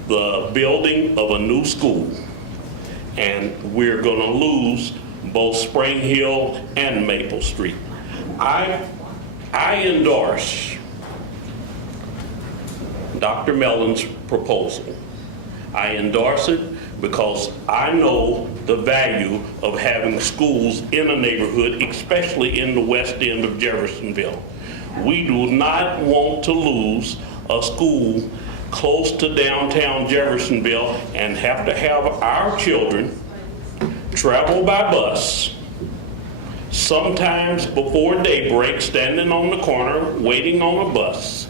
the building of a new school, and we're going to lose both Spring Hill and Maple Street. I endorse Dr. Mellon's proposal. I endorse it because I know the value of having schools in a neighborhood, especially in the west end of Jeffersonville. We do not want to lose a school close to downtown Jeffersonville and have to have our children travel by bus, sometimes before daybreak, standing on the corner waiting on a bus,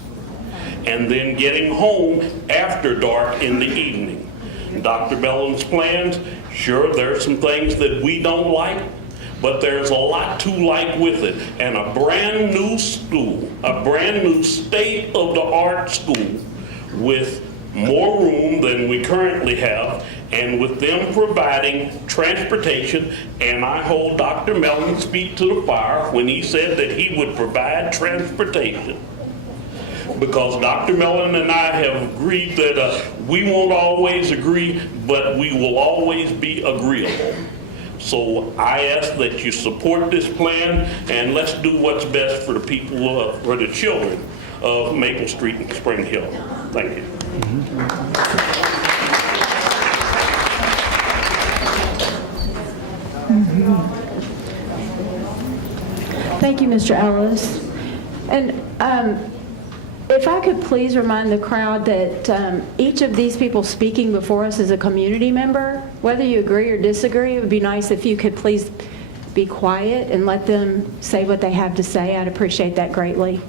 and then getting home after dark in the evening. Dr. Mellon's plans, sure, there's some things that we don't like, but there's a lot to like with it. And a brand new school, a brand new state-of-the-art school with more room than we currently have, and with them providing transportation, and I hold Dr. Mellon's feet to the fire when he said that he would provide transportation. Because Dr. Mellon and I have agreed that we won't always agree, but we will always be agreeable. So I ask that you support this plan, and let's do what's best for the people, for the children of Maple Street and Spring Hill. Thank you. Thank you, Mr. Ellis. And if I could please remind the crowd that each of these people speaking before us is a community member. Whether you agree or disagree, it would be nice if you could please be quiet and let them say what they have to say. I'd appreciate that greatly.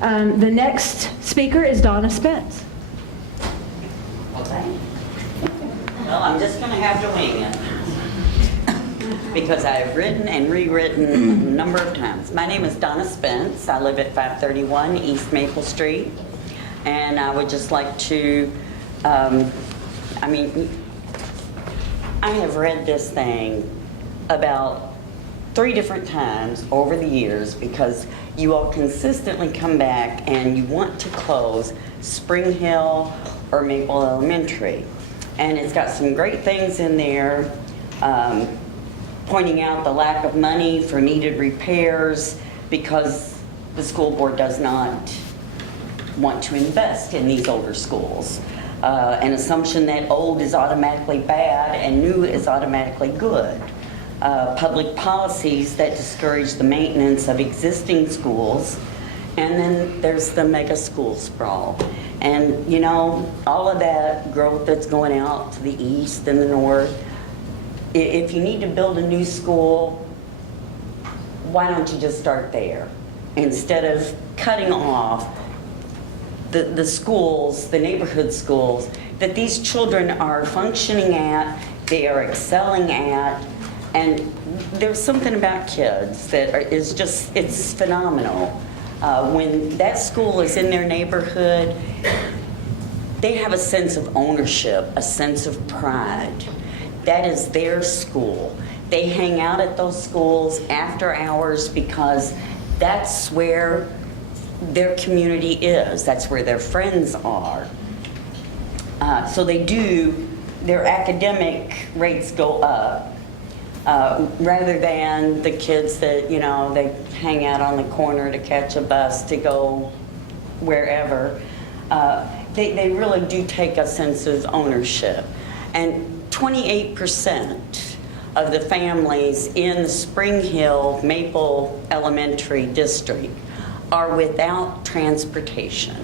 The next speaker is Donna Spence. Okay. Well, I'm just going to have to wing it because I've written and rewritten a number of times. My name is Donna Spence. I live at 531 East Maple Street, and I would just like to, I have read this thing about 3 different times over the years because you all consistently come back and you want to close Spring Hill or Maple Elementary. And it's got some great things in there, pointing out the lack of money for needed repairs because the school board does not want to invest in these older schools. An assumption that old is automatically bad and new is automatically good. Public policies that discourage the maintenance of existing schools. And then there's the mega school sprawl. And you know, all of that growth that's going out to the east and the north, If you need to build a new school, why don't you just start there? Instead of cutting off the schools, the neighborhood schools, that these children are functioning at, they are excelling at, and there's something about kids that is just, it's phenomenal. When that school is in their neighborhood, they have a sense of ownership, a sense of pride. That is their school. They hang out at those schools after hours because that's where their community is. That's where their friends are. So they do, their academic rates go up rather than the kids that, you know, they hang out on the corner to catch a bus to go wherever. They really do take a sense of ownership. And 28% of the families in the Spring Hill Maple Elementary District are without transportation.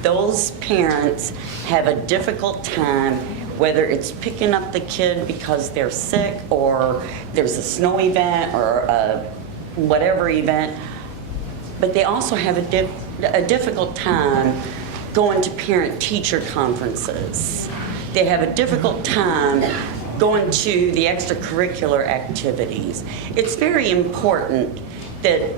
Those parents have a difficult time, whether it's picking up the kid because they're sick or there's a snow event or a whatever event, but they also have a difficult time going to parent-teacher conferences. They have a difficult time going to the extracurricular activities. It's very important that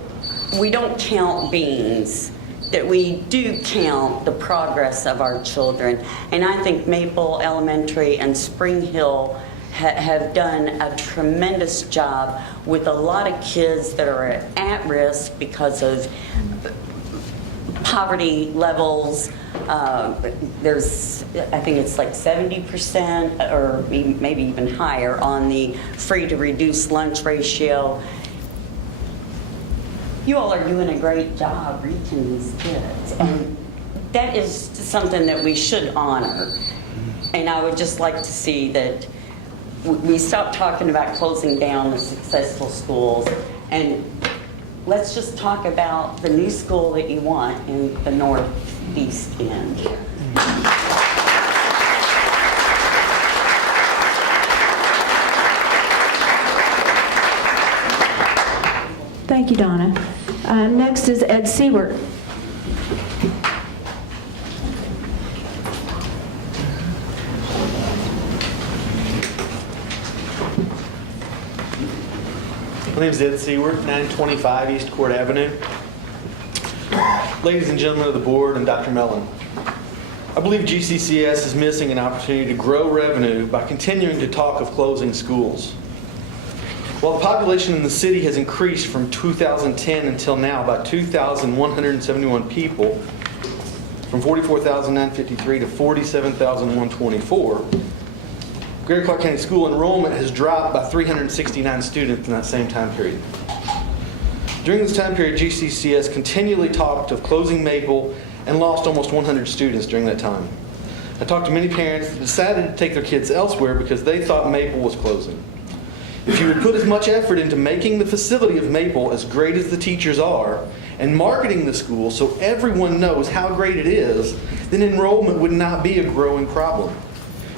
we don't count beans, that we do count the progress of our children. And I think Maple Elementary and Spring Hill have done a tremendous job with a lot of kids that are at risk because of poverty levels. There's, I think it's like 70% or maybe even higher on the free to reduced lunch ratio. You all are doing a great job reaching these kids, and that is something that we should honor. And I would just like to see that we stop talking about closing down the successful schools, and let's just talk about the new school that you want in the northeast end. Thank you, Donna. Next is Ed Seward. My name is Ed Seward, 925 East Court Avenue. Ladies and gentlemen of the board and Dr. Mellon, I believe GCCS is missing an opportunity to grow revenue by continuing to talk of closing schools. While the population in the city has increased from 2010 until now by 2,171 people, from 44,953 to 47,124, Greater Clark County School enrollment has dropped by 369 students in that same time period. During this time period, GCCS continually talked of closing Maple and lost almost 100 students during that time. I talked to many parents that decided to take their kids elsewhere because they thought Maple was closing. If you would put as much effort into making the facility of Maple as great as the teachers are and marketing the school so everyone knows how great it is, then enrollment would not be a growing problem.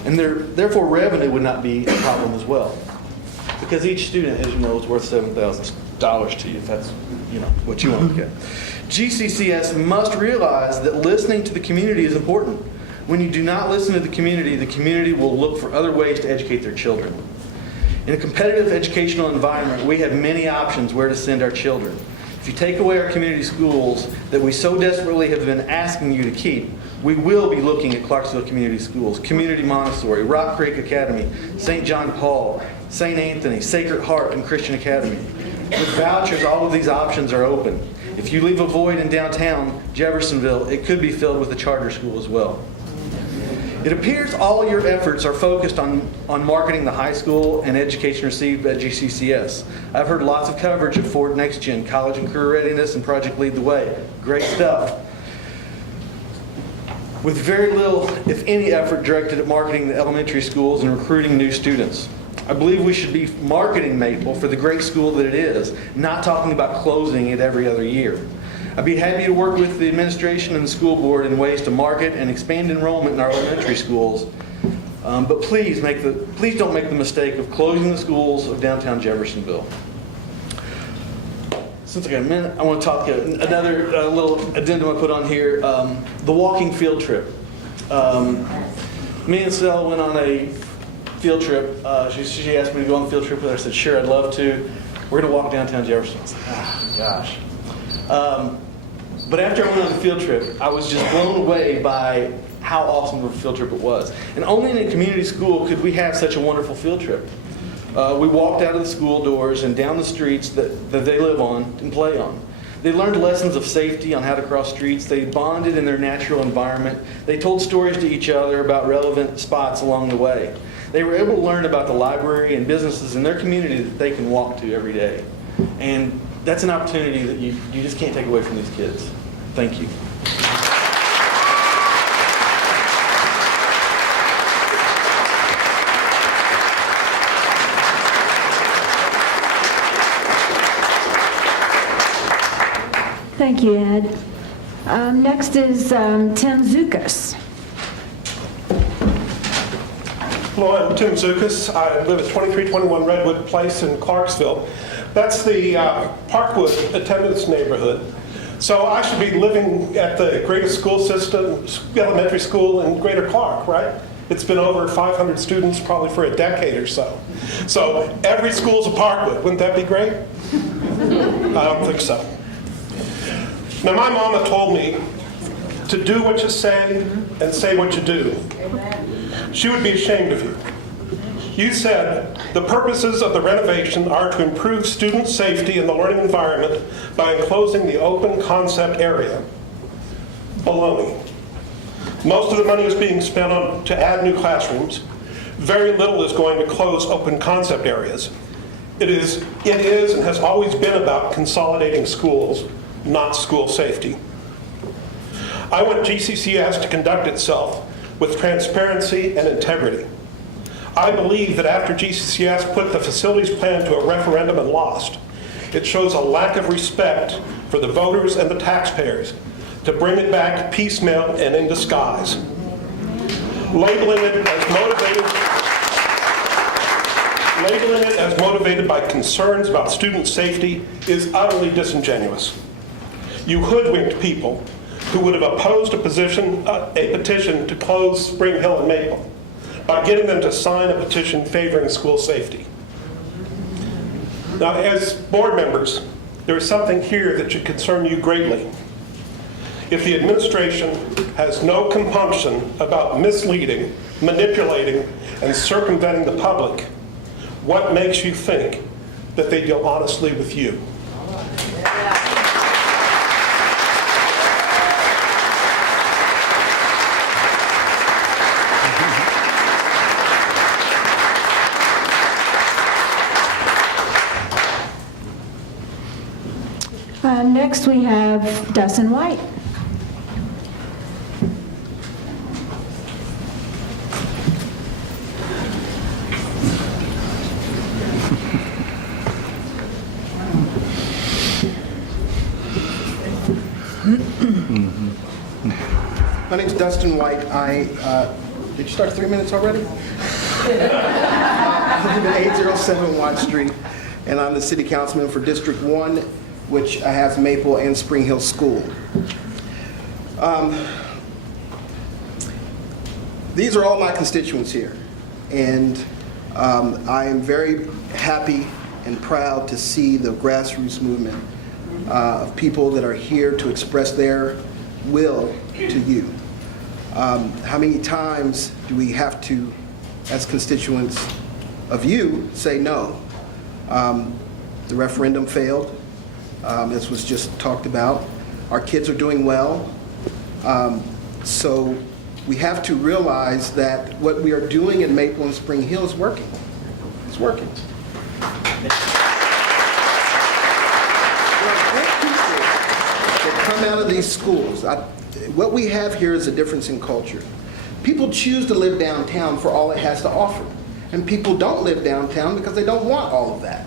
And therefore revenue would not be a problem as well. Because each student, as you know, is worth $7,000 to you, if that's what you want to look at. GCCS must realize that listening to the community is important. When you do not listen to the community will look for other ways to educate their children. In a competitive educational environment, we have many options where to send our children. If you take away our community schools that we so desperately have been asking you to keep, we will be looking at Clarksville Community Schools, Community Montessori, Rock Creek Academy, St. John Paul, St. Anthony, Sacred Heart, and Christian Academy. With vouchers, all of these options are open. If you leave a void in downtown Jeffersonville, it could be filled with a charter school as well. It appears all your efforts are focused on marketing the high school and education received at GCCS. I've heard lots of coverage of Ford Next Gen, College and Career Readiness, and Project Lead the Way. Great stuff. With very little, if any, effort directed at marketing the elementary schools and recruiting new students. I believe we should be marketing Maple for the great school that it is, not talking about closing it every other year. I'd be happy to work with the administration and the school board in ways to market and expand enrollment in our elementary schools, But please don't make the mistake of closing the schools of downtown Jeffersonville. Since I got a minute, I want to talk another little addendum I put on here, the walking field trip. Me and Sel went on a field trip. She asked me to go on a field trip with her. I said, sure, I'd love to. We're going to walk downtown Jefferson. I was like, oh, gosh. But after I went on the field trip, I was just blown away by how awesome of a field trip it was. And only in a community school could we have such a wonderful field trip. We walked out of the school doors and down the streets that they live on and play on. They learned lessons of safety on how to cross streets. They bonded in their natural environment. They told stories to each other about relevant spots along the way. They were able to learn about the library and businesses in their community that they can walk to every day. And that's an opportunity that you just can't take away from these kids. Thank you. Thank you, Ed. Next is Tim Zukas. Hello, I'm Tim Zukas. I live at 2321 Redwood Place in Clarksville. That's the Parkwood attendance neighborhood. So I should be living at the greatest school system, elementary school in Greater Clark, right? It's been over 500 students probably for a decade or so. So every school's a Parkwood. Wouldn't that be great? I don't think so. Now, my mama told me to do what you say and say what you do. She would be ashamed of you. You said the purposes of the renovation are to improve student safety in the learning environment by enclosing the open concept area. Baloney. Most of the money is being spent on to add new classrooms. Very little is going to close open concept areas. It is and has always been about consolidating schools, not school safety. I want GCCS to conduct itself with transparency and integrity. I believe that after GCCS put the facilities plan to a referendum and lost, it shows a lack of respect for the voters and the taxpayers to bring it back piecemeal and in disguise. Labeling it as motivated by concerns about student safety is utterly disingenuous. You hoodwinked people who would have opposed a petition to close Spring Hill and Maple by getting them to sign a petition favoring school safety. Now, as board members, there is something here that should concern you greatly. If the administration has no compunction about misleading, manipulating, and circumventing the public, what makes you think that they deal honestly with you? Next we have Dustin White. My name's Dustin White. Did you start 3 minutes already? I live at 807 Watt Street, and I'm the city councilman for District 1, which has Maple and Spring Hill School. These are all my constituents here, and I am very happy and proud to see the grassroots movement of people that are here to express their will to you. How many times do we have to, as constituents of you, say no? The referendum failed. This was just talked about. Our kids are doing well. So we have to realize that what we are doing in Maple and Spring Hill is working. It's working. That come out of these schools. What we have here is a difference in culture. People choose to live downtown for all it has to offer. And people don't live downtown because they don't want all of that.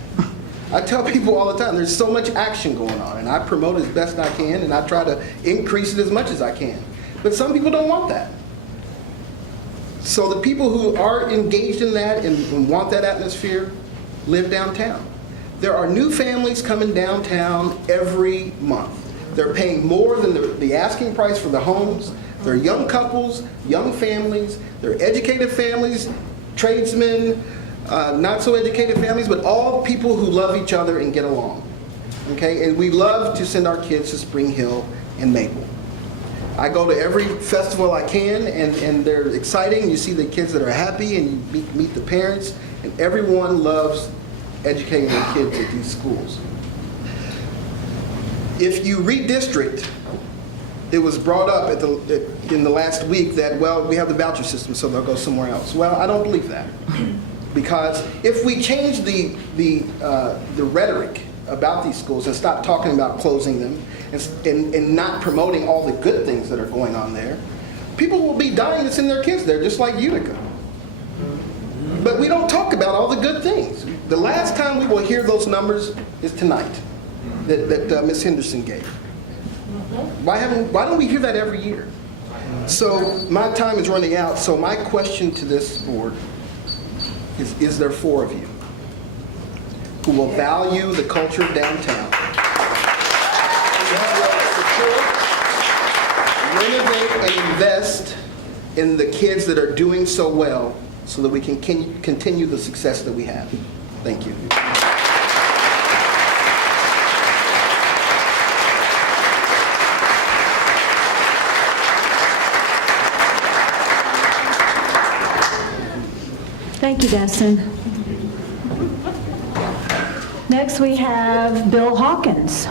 I tell people all the time, there's so much action going on, and I promote as best I can, and I try to increase it as much as I can. But some people don't want that. So the people who are engaged in that and want that atmosphere live downtown. There are new families coming downtown every month. They're paying more than the asking price for the homes. They're young couples, young families, they're educated families, tradesmen, not so educated families, but all people who love each other and get along. Okay, and we love to send our kids to Spring Hill and Maple. I go to every festival I can, and they're exciting. You see the kids that are happy, and you meet the parents, and everyone loves educating their kids at these schools. If you redistrict, it was brought up in the last week that, well, we have the voucher system, so they'll go somewhere else. Well, I don't believe that, because if we change the rhetoric about these schools and stop talking about closing them and not promoting all the good things that are going on there, people will be dying to send their kids there, just like Utica. But we don't talk about all the good things. The last time we will hear those numbers is tonight that Ms. Henderson gave. Why don't we hear that every year? So my time is running out, so my question to this board is there 4 of you who will value the culture of downtown, who will support, renovate, and invest in the kids that are doing so well so that we can continue the success that we have? Thank you. Thank you, Destin. Next, we have Bill Hawkins.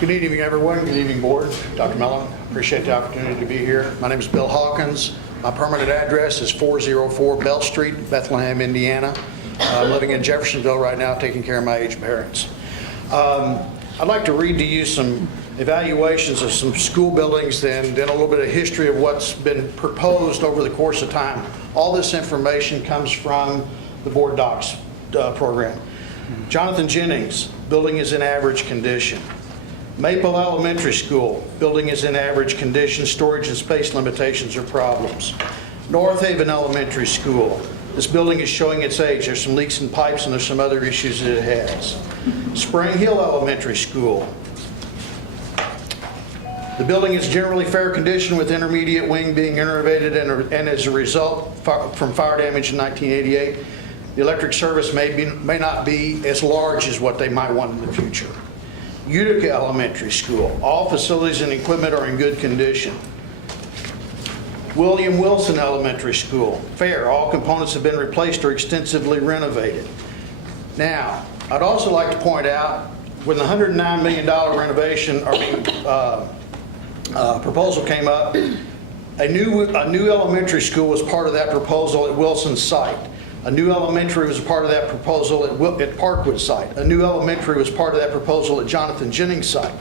Good evening, everyone. Good evening, board. Dr. Mellon, appreciate the opportunity to be here. My name is Bill Hawkins. My permanent address is 404 Bell Street, Bethlehem, Indiana. I'm living in Jeffersonville right now, taking care of my aged parents. I'd like to read to you some evaluations of some school buildings and then a little bit of history of what's been proposed over the course of time. All this information comes from the board docs program. Jonathan Jennings, building is in average condition. Maple Elementary School, building is in average condition. Storage and space limitations are problems. North Haven Elementary School, this building is showing its age. There's some leaks in pipes and there's some other issues that it has. Spring Hill Elementary School, the building is generally fair condition with intermediate wing being renovated and as a result from fire damage in 1988, the electric service may not be as large as what they might want in the future. Utica Elementary School, all facilities and equipment are in good condition. William Wilson Elementary School, fair, all components have been replaced or extensively renovated. Now, I'd also like to point out, when the $109 million renovation proposal came up, a new elementary school was part of that proposal at Wilson's site. A new elementary was a part of that proposal at Parkwood site. A new elementary was part of that proposal at Jonathan Jennings site.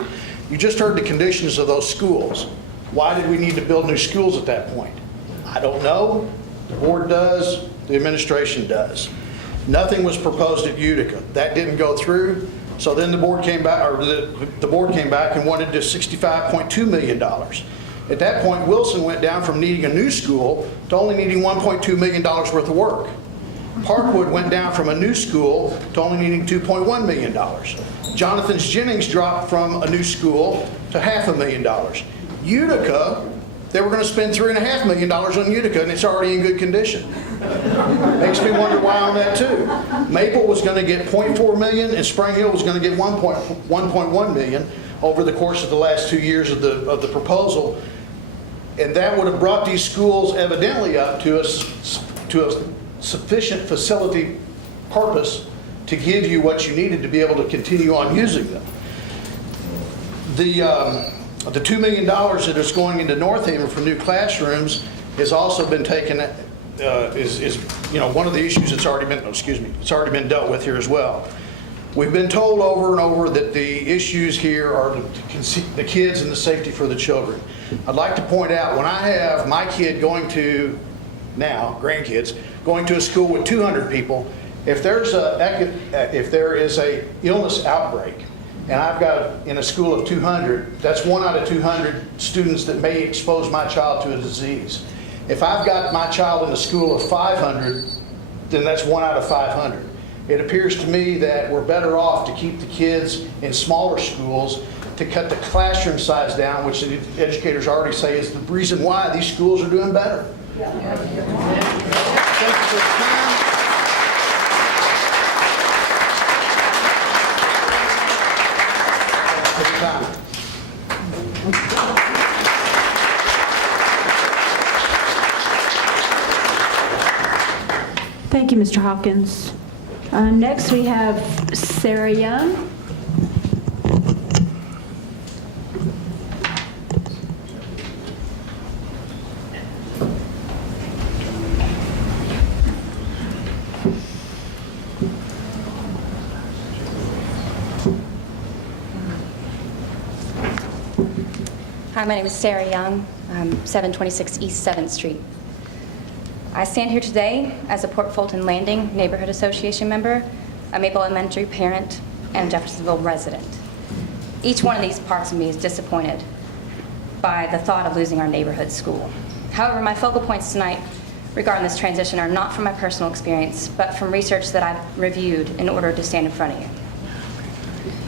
You just heard the conditions of those schools. Why did we need to build new schools at that point? I don't know. The board does. The administration does. Nothing was proposed at Utica. That didn't go through. So then the board came back, or the board came back and wanted to $65.2 million. At that point, Wilson went down from needing a new school to only needing $1.2 million worth of work. Parkwood went down from a new school to only needing $2.1 million. Jonathan Jennings dropped from a new school to $500,000. Utica, they were going to spend $3.5 million on Utica, and it's already in good condition. Makes me wonder why on that too. Maple was going to get $0.4 million, and Spring Hill was going to get $1.1 million over the course of the last 2 years of the proposal, and that would have brought these schools evidently up to a sufficient facility purpose to give you what you needed to be able to continue on using them. The $2 million that is going into North Haven for new classrooms has also been taken, is one of the issues that's already been, it's already been dealt with here as well. We've been told over and over that the issues here are the kids and the safety for the children. I'd like to point out, when I have my kid going to, now grandkids, going to a school with 200 people, If there is a illness outbreak, and I've got in a school of 200, that's 1 out of 200 students that may expose my child to a disease. If I've got my child in a school of 500, then that's 1 out of 500. It appears to me that we're better off to keep the kids in smaller schools, to cut the classroom size down, which the educators already say is the reason why these schools are doing better. Thank you for your time. Thank you, Mr. Hawkins. Next, we have Sarah Young. Hi, my name is Sarah Young. I'm 726 East 7th Street. I stand here today as a Port Fulton Landing Neighborhood Association member, a Maple Elementary parent, and a Jeffersonville resident. Each one of these parts of me is disappointed by the thought of losing our neighborhood school. However, my focal points tonight regarding this transition are not from my personal experience, but from research that I've reviewed in order to stand in front of you.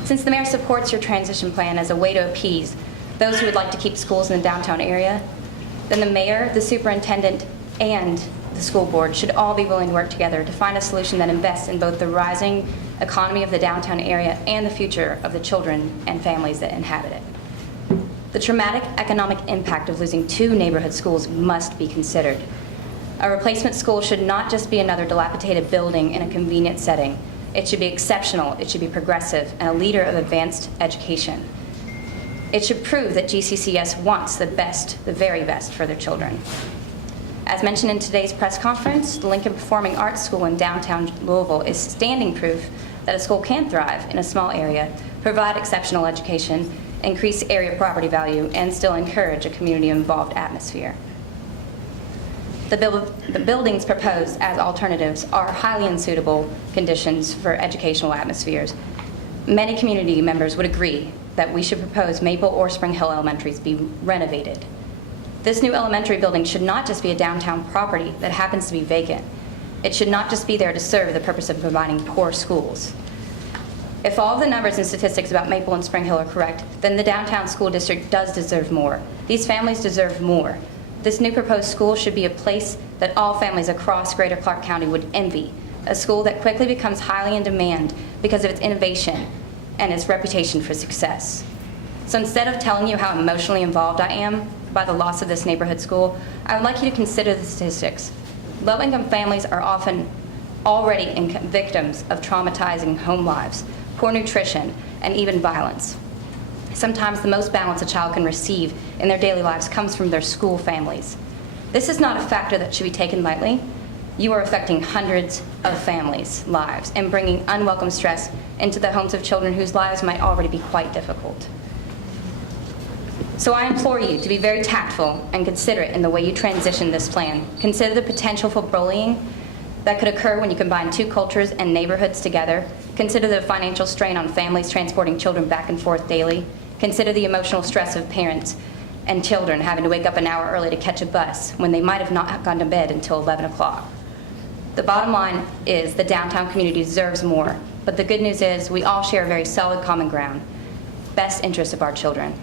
Since the mayor supports your transition plan as a way to appease those who would like to keep schools in the downtown area, then the mayor, the superintendent, and the school board should all be willing to work together to find a solution that invests in both the rising economy of the downtown area and the future of the children and families that inhabit it. The traumatic economic impact of losing 2 neighborhood schools must be considered. A replacement school should not just be another dilapidated building in a convenient setting. It should be exceptional, it should be progressive, and a leader of advanced education. It should prove that GCCS wants the best, the very best for their children. As mentioned in today's press conference, the Lincoln Performing Arts School in downtown Louisville is standing proof that a school can thrive in a small area, provide exceptional education, increase area property value, and still encourage a community-involved atmosphere. The buildings proposed as alternatives are highly unsuitable conditions for educational atmospheres. Many community members would agree that we should propose Maple or Spring Hill Elementaries be renovated. This new elementary building should not just be a downtown property that happens to be vacant. It should not just be there to serve the purpose of providing poor schools. If all of the numbers and statistics about Maple and Spring Hill are correct, then the downtown school district does deserve more. These families deserve more. This new proposed school should be a place that all families across Greater Clark County would envy, a school that quickly becomes highly in demand because of its innovation and its reputation for success. So instead of telling you how emotionally involved I am by the loss of this neighborhood school, I would like you to consider the statistics. Low-income families are often already victims of traumatizing home lives, poor nutrition, and even violence. Sometimes the most balance a child can receive in their daily lives comes from their school families. This is not a factor that should be taken lightly. You are affecting hundreds of families' lives and bringing unwelcome stress into the homes of children whose lives might already be quite difficult. So I implore you to be very tactful and considerate in the way you transition this plan. Consider the potential for bullying that could occur when you combine 2 cultures and neighborhoods together. Consider the financial strain on families transporting children back and forth daily. Consider the emotional stress of parents and children having to wake up an hour early to catch a bus when they might have not gone to bed until 11 o'clock. The bottom line is the downtown community deserves more, but the good news is we all share a very solid common ground, best interest of our children.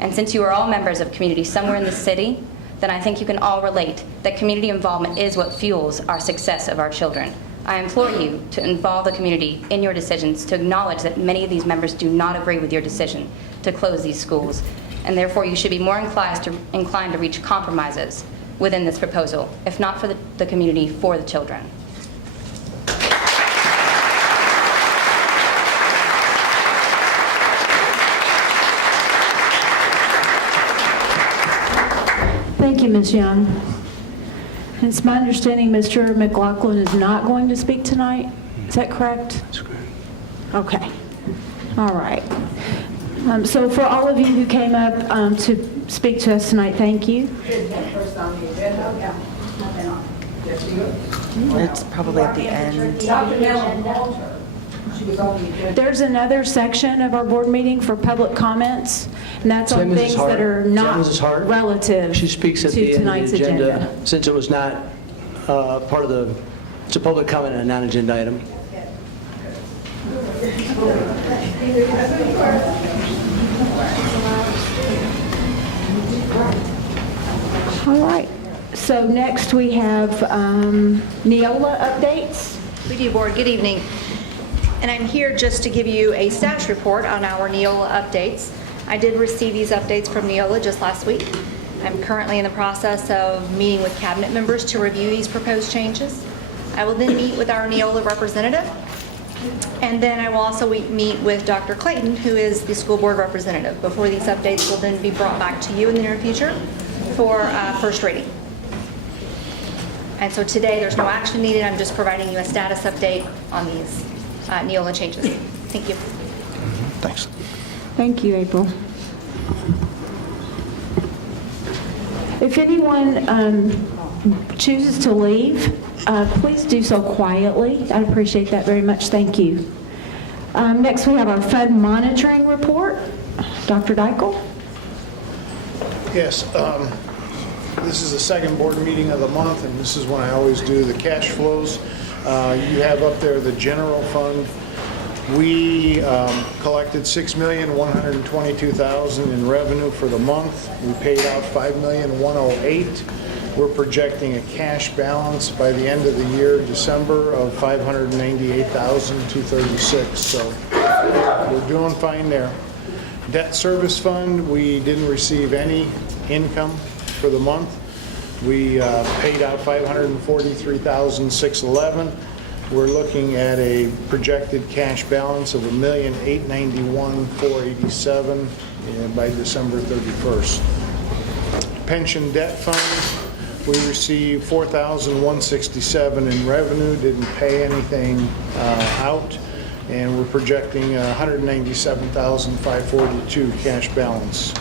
And since you are all members of community somewhere in the city, then I think you can all relate that community involvement is what fuels our success of our children. I implore you to involve the community in your decisions, to acknowledge that many of these members do not agree with your decision to close these schools, and therefore you should be more inclined to reach compromises within this proposal, if not for the community, for the children. Thank you, Ms. Young. It's my understanding Mr. McLaughlin is not going to speak tonight. Is that correct? That's correct. Okay. All right. So for all of you who came up to speak to us tonight, thank you. It's probably at the end. There's another section of our board meeting for public comments, and that's on Mrs. things Hart? that are Is that not Mrs. Hart? relative She speaks at to the end of tonight's the agenda. agenda, since it was not part of the, it's a public comment and a non-agenda item. All right, so next we have NEOLA updates. We do, Board. Good evening. And I'm here just to give you a status report on our NEOLA updates. I did receive these updates from NEOLA just last week. I'm currently in the process of meeting with cabinet members to review these proposed changes. I will then meet with our NEOLA representative, and then I will also meet with Dr. Clayton, who is the school board representative, before these updates will then be brought back to you in the near future for first reading. And so today, there's no action needed. I'm just providing you a status update on these NEOLA changes. Thank you. Thanks. Thank you, April. If anyone chooses to leave, please do so quietly. I'd appreciate that very much. Thank you. Next, we have our fund monitoring report. Dr. Dykle. Yes, this is the second board meeting of the month, and this is when I always do the cash flows. You have up there the general fund. We collected $6,122,000 in revenue for the month. We paid out $5,108,000. We're projecting a cash balance by the end of the year, December, of $598,236. So we're doing fine there. Debt service fund, we didn't receive any income for the month. We paid out $543,611. We're looking at a projected cash balance of $1,891,487 by December 31st. Pension debt fund, we received $4,167 in revenue, didn't pay anything out, and we're projecting $197,542 cash balance.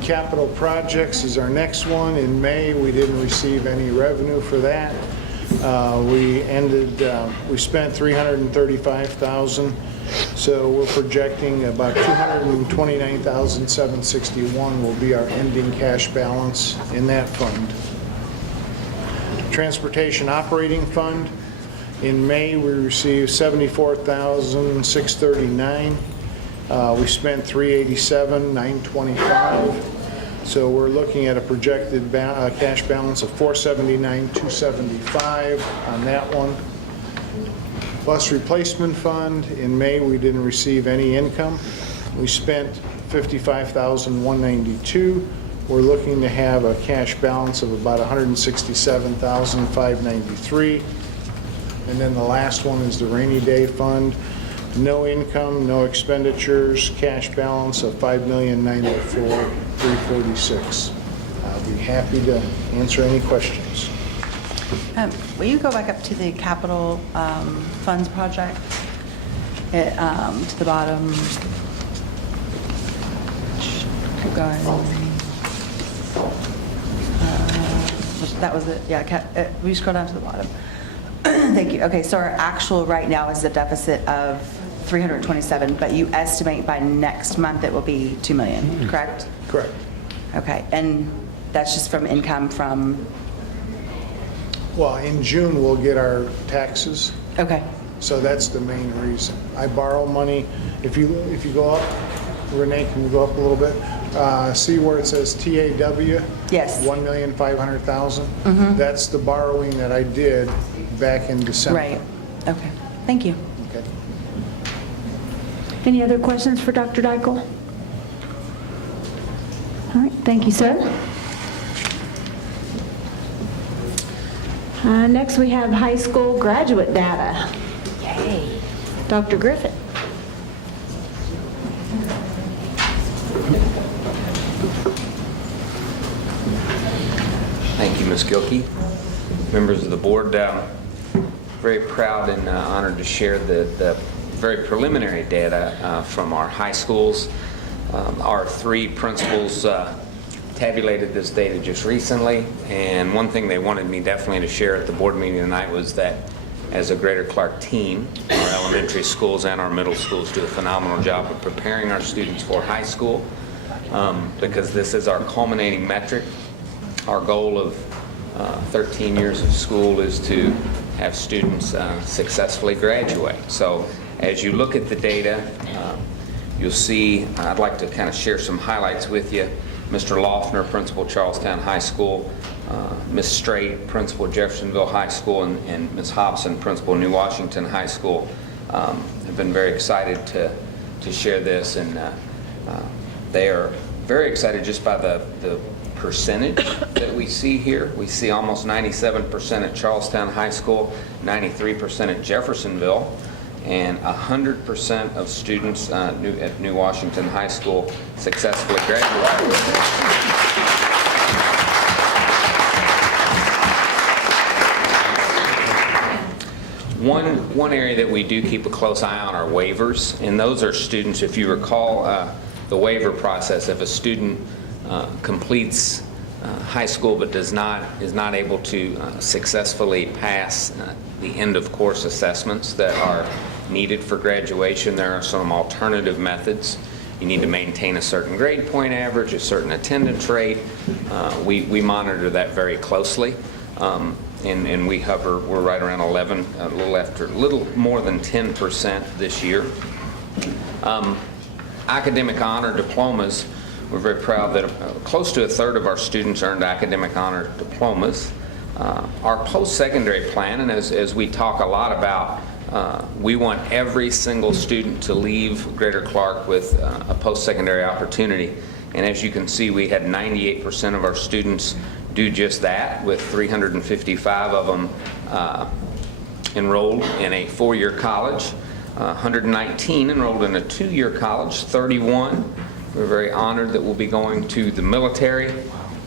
Capital projects is our next one. In May, we didn't receive any revenue for that. We spent $335,000, so we're projecting about $229,761 will be our ending cash balance in that fund. Transportation operating fund, in May we received $74,639. We spent $387,925. So we're looking at a projected cash balance of $479,275 on that one. Bus replacement fund, in May we didn't receive any income. We spent $55,192. We're looking to have a cash balance of about $167,593. And then the last one is the rainy day fund. No income, no expenditures, cash balance of $5,904,346. I'll be happy to answer any questions. Will you go back up to the capital funds project? To the bottom. Keep going. That was it, yeah. Will you scroll down to the bottom? Thank you. Okay, so our actual right now is a deficit of 327, but you estimate by next month it will be 2 million, correct? Correct. Okay, and that's just from income from? Well, in June, we'll get our taxes, Okay, so that's the main reason. I borrow money. If you go up, Renee, can you go up a little bit? See where it says TAW? Yes. $1,500,000? That's the borrowing that I did back in December. right. Okay, thank you. Okay. Any other questions for Dr. Dykle? All right, thank you, sir. Next, we have high school graduate data. Yay. Dr. Griffith. Thank you, Ms. Gilkey. Members of the board, very proud and honored to share the very preliminary data from our high schools. Our three principals tabulated this data just recently, and one thing they wanted me definitely to share at the board meeting tonight was that as a Greater Clark team, our elementary schools and our middle schools do a phenomenal job of preparing our students for high school, because this is our culminating metric. Our goal of 13 years of school is to have students successfully graduate. So as you look at the data, you'll see, I'd like to kind of share some highlights with you. Mr. Loeffner, Principal, Charlestown High School, Ms. Strait, Principal, Jeffersonville High School, and Ms. Hobson, Principal, New Washington High School, have been very excited to share this, and they are very excited just by the percentage that we see here. We see almost 97% at Charlestown High School, 93% at Jeffersonville, and 100% of students at New Washington High School successfully graduated. One area that we do keep a close eye on are waivers, and those are students, if you recall the waiver process, if a student completes high school but is not able to successfully pass the end of course assessments that are needed for graduation, there are some alternative methods. You need to maintain a certain grade point average, a certain attendance rate. We monitor that very closely, and we're right around 11, a little more than 10% this year. Academic honor diplomas, we're very proud that close to a third of our students earned academic honor diplomas. Our post-secondary plan, and as we talk a lot about, we want every single student to leave Greater Clark with a post-secondary opportunity. And as you can see, we had 98% of our students do just that, with 355 of them enrolled in a four-year college, 119 enrolled in a two-year college, 31 we're very honored that will be going to the military.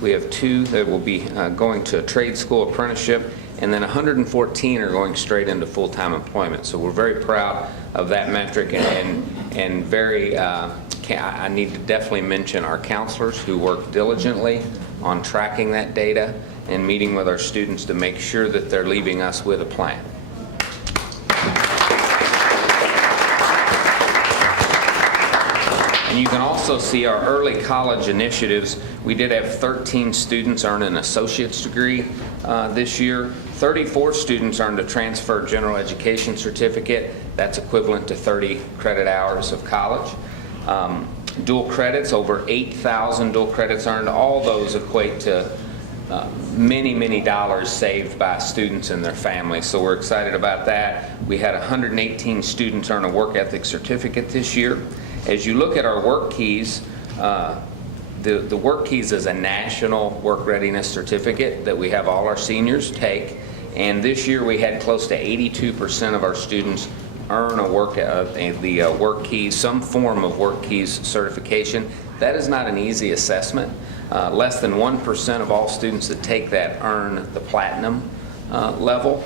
We have 2 that will be going to a trade school apprenticeship, and then 114 are going straight into full-time employment. So we're very proud of that metric, and very, I need to definitely mention our counselors who work diligently on tracking that data and meeting with our students to make sure that they're leaving us with a plan. And you can also see our early college initiatives. We did have 13 students earn an associate's degree this year. 34 students earned a transfer general education certificate. That's equivalent to 30 credit hours of college. Dual credits, over 8,000 dual credits earned. All those equate to many, many dollars saved by students and their families. So we're excited about that. We had 118 students earn a work ethic certificate this year. As you look at our work keys, the work keys is a national work readiness certificate that we have all our seniors take. And this year we had close to 82% of our students earn the work keys, some form of work keys certification. That is not an easy assessment. Less than 1% of all students that take that earn the platinum level.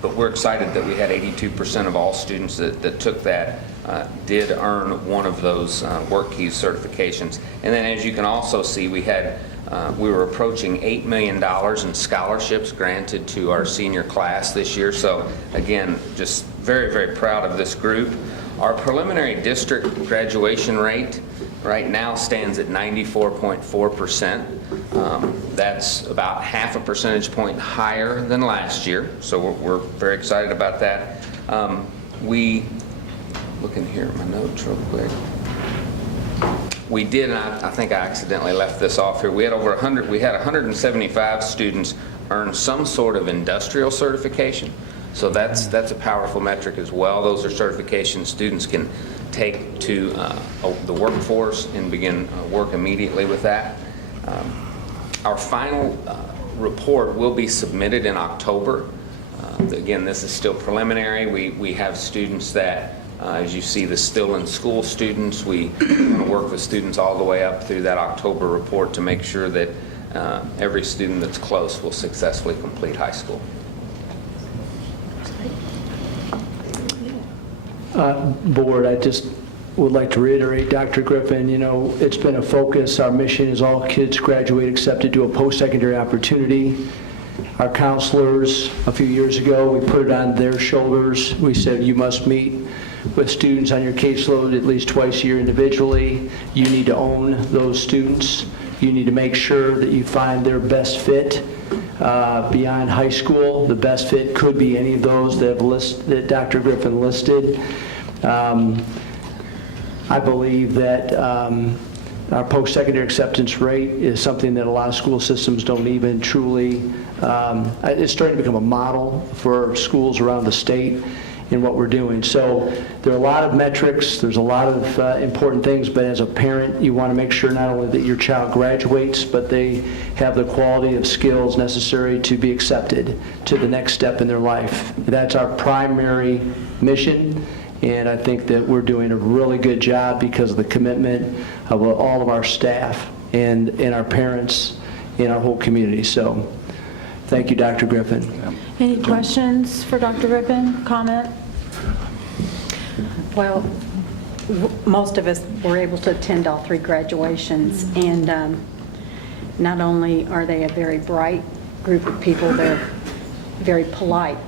But we're excited that we had 82% of all students that took that did earn one of those work keys certifications. And then as you can also see, we were approaching $8 million in scholarships granted to our senior class this year. So again, just very, very proud of this group. Our preliminary district graduation rate right now stands at 94.4%. That's about half a percentage point higher than last year, so we're very excited about that. Looking here at my notes real quick. We did, and I think I accidentally left this off here. We had 175 students earn some sort of industrial certification. So that's a powerful metric as well. Those are certifications students can take to the workforce and begin work immediately with that. Our final report will be submitted in October. Again, this is still preliminary. We have students that, as you see, the still in school students. We work with students all the way up through that October report to make sure that every student that's close will successfully complete high school. Board, I just would like to reiterate, Dr. Griffin, it's been a focus. Our mission is all kids graduate accepted to a post-secondary opportunity. Our counselors, a few years ago, we put it on their shoulders. We said, you must meet with students on your caseload at least twice a year individually. You need to own those students. You need to make sure that you find their best fit beyond high school. The best fit could be any of those that Dr. Griffin listed. I believe that our post-secondary acceptance rate is something that a lot of school systems don't even truly, it's starting to become a model for schools around the state in what we're doing. So there are a lot of metrics, there's a lot of important things, but as a parent, you want to make sure not only that your child graduates, but they have the quality of skills necessary to be accepted to the next step in their life. That's our primary mission, and I think that we're doing a really good job because of the commitment of all of our staff and our parents and our whole community. So thank you, Dr. Griffin. Any questions for Dr. Griffin? Comment? Well, most of us were able to attend all 3 graduations, and not only are they a very bright group of people, they're very polite.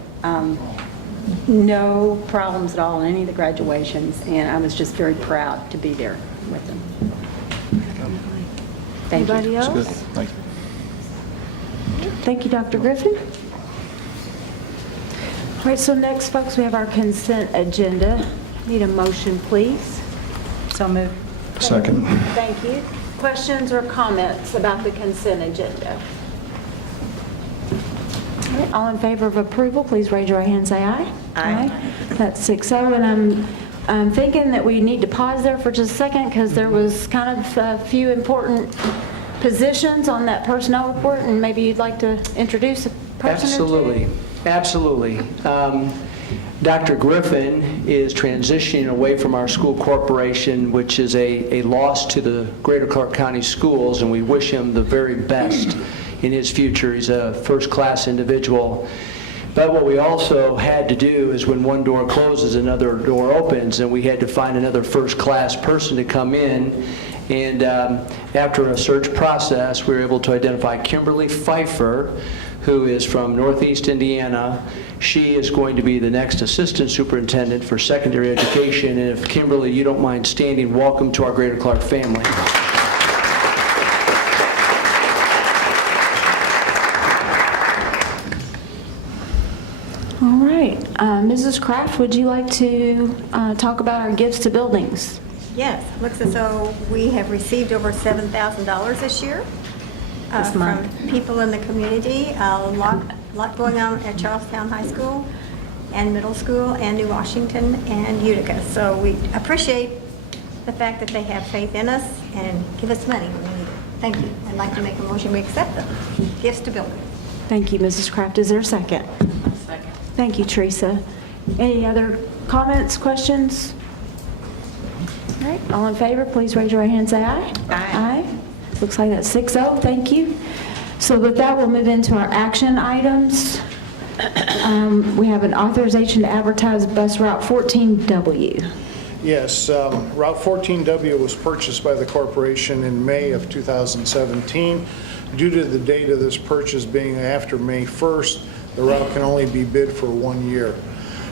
No problems at all in any of the graduations, and I was just very proud to be there with them. Thank you. Anybody else? Good. Thank you. Thank you, Dr. Griffin. All right, so next, folks, we have our consent agenda. Need a motion, please. So moved. Second. Thank you. Questions or comments about the consent agenda? All right, all in favor of approval, please raise your right hand and say aye. Aye. That's 6-0, and I'm thinking that we need to pause there for just a second because there was kind of a few important positions on that personnel report, and maybe you'd like to introduce a person Absolutely. or two? Absolutely. Dr. Griffin is transitioning away from our school corporation, which is a loss to the greater Clark County schools, and we wish him the very best in his future. He's a first-class individual. But what we also had to do is when one door closes, another door opens, and we had to find another first-class person to come in. And after a search process, we were able to identify Kimberly Pfeiffer, who is from Northeast Indiana. She is going to be the next assistant superintendent for secondary education. And if Kimberly, you don't mind standing, welcome to our Greater Clark family. All right. Mrs. Kraft, would you like to talk about our gifts to buildings? Yes, looks as though we have received over $7,000 this year from people in the community. A lot going on at Charlestown High School and Middle School and New Washington and Utica. So we appreciate the fact that they have faith in us and give us money when we need it. Thank you. I'd like to make a motion we accept them. Gifts to buildings. Thank you, Mrs. Kraft. Is there a second? Second. Thank you, Teresa. Any other comments, questions? All right, all in favor, please raise your right hand and say aye. Aye. Looks like that's 6-0, thank you. So with that, we'll move into our action items. We have an authorization to advertise bus route 14W. Yes, Route 14W was purchased by the corporation in May of 2017. Due to the date of this purchase being after May 1st, the route can only be bid for 1 year.